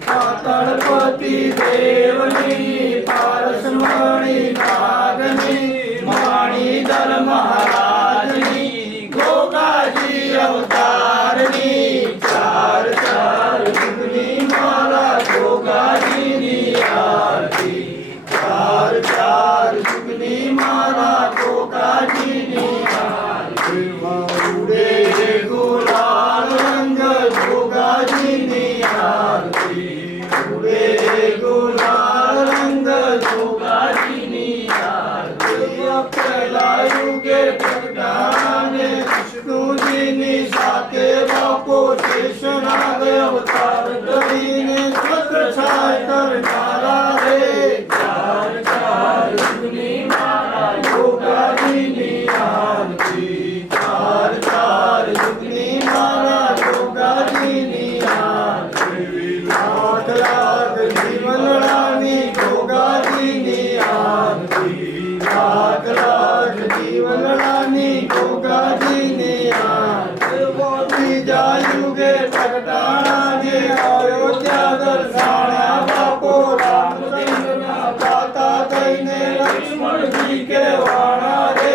તળપતિ દેવની પારસમણી નાગની મણિધર મહારાજની ગોગાજી અવતારની ચાર ચાર યુગની મારા ગોગાજીની આરતી ચાર ચાર યુગની મારા ગોગાજીની આરતી ઉડે ગુલાલ રંગ ગોગાજીની આરતી ઉડે ગુલાલ રંગ ગોગાજીની આરતી પેલા યુગે પ્રગટાને વિષ્ણુજીની સાથે બાપો શેષનાગ અવતાર કરીને છત્ર છાય કરનારા રે ચાર ચાર યુગની મારા ગોગાજીની આરતી ચાર ચાર યુગની મારા ગોગાજીની આરતી લાખ લાખ જીવનરાની ગોગાજીની આરતી લાખ લાખ જીવનરાની ગોગાજીની આરતી ત્રીજા યુગે પ્રગટાણાને અયોધ્યા દર્શાણા બાપો રામચંદ્રના દાતા થઈને લક્ષ્મણજી કહેવાણા રે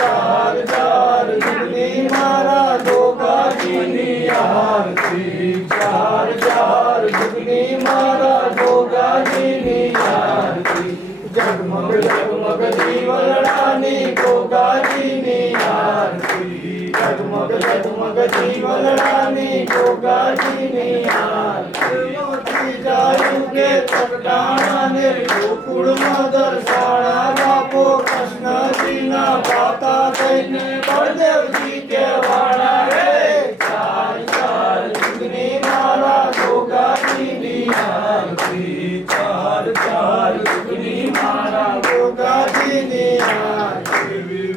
ચાર ચાર યુગની મારા ગોગાજીની આરતી ચાર ચાર યુગની મારા ગોગાજીની આરતી જગમગ જગમગ જીવનરાની ગોગાજીની આરતી જગમગ જગમગ જીવનરાની ગોગાજીની આરતી ત્રીજા યુગે પ્રગટાણાને ગોકુળમાં દર્શાણા બાપો કૃષ્ણજીના પાતા થઈને બળદેવજી કહેવાણા રે ચાર ચાર યુગની મારા ગોગાજીની આરતી ચાર ચાર યુગની મારા ગોગાજીની આરતી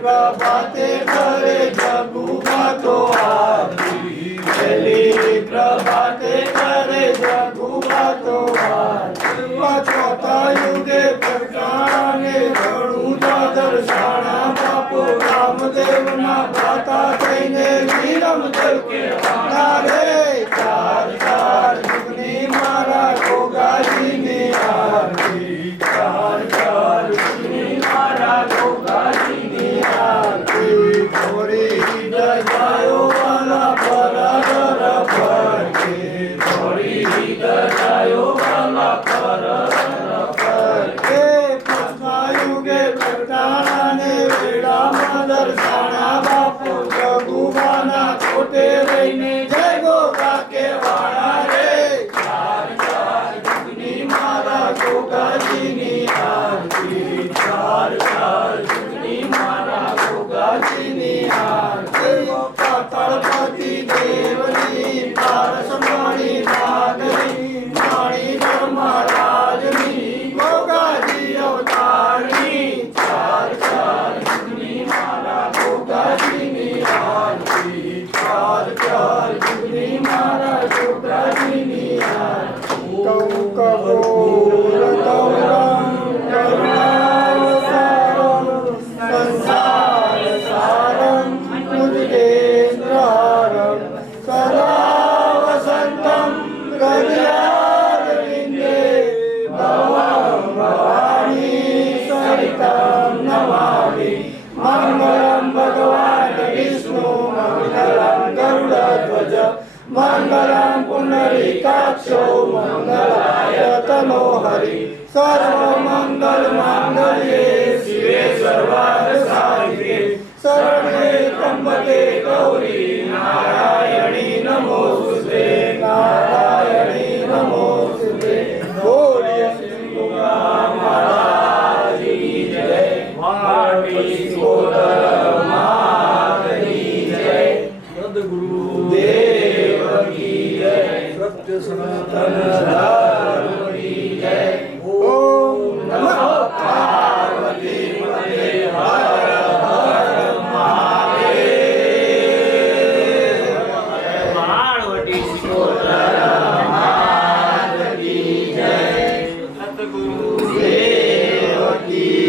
પ્રભાતે કરે જગુબા તો આરતી પહેલી પ્રભાતે કરે જગુબા તો આરતી ચોથા યુગે પ્રગટાણાને રણુજા દર્શાણા બાપો રામદેવના ભ્રાતા થઈને વિરમદેવ કહેવાના રે ચાર ચાર યુગની મારા ગોગાજીની આરતી ચાર ચાર યુગની મારા ગોગાજીની આરતી થોડી દજાયો વાલા પરદર ફરકે થોડી દજાયો વાલા પરદર ફરકે પાંચમા યુગે પ્રગટાણાને વેળામાં દર્શાણા બાપુ જગુબાના કોટે રહીને જય ગોગા કહેવાણા રે ચાર ચાર યુગની મારા ગોગાજીની આરતી ચાર ચાર યુગની મારા ગોગાજીની આરતી તળપતિ દેવની પારસમણી નાગની મણિધર મહારાજની ગોગાજી અવતારની ચાર ચાર યુગની મારા ગોગાજીની આરતી ચાર ચાર યુગની મારા ગોગાજીની આરતી કૌકબોરતૌરમ કરુણાવતારમ સંસાર સારમ મુજગેન્દ્રારમ સદા વસંતમ હૃદયારવિંદે ભવં ભવાની સરિતં નમામિ મંગલમ ભગવાન વિષ્ણુ મંગલમ ગરુડધ્વજ મંગલમ પુંડરીકાક્ષો મંગલાય તનો હરિ સર્વમંગલ માંગલ્યે શિવે સર્વાર્થ સાધિકે શરણે ત્રંબકે ગૌરી નારાયણી નમોસ્તુતે નારાયણી નમોસ્તુતે બોલીએ શ્રી ગોગા મહારાજની જય વાણી ગોદર માતની જય સદગુરુ દેવ કી જય સત્ય સનાતન ધર્મની જય ઓમ નમઃ પાર્વતી પતે હર હર મહાદેવ પાર્વતી શિકોતર માત કી જય સદગુરુ દેવ કી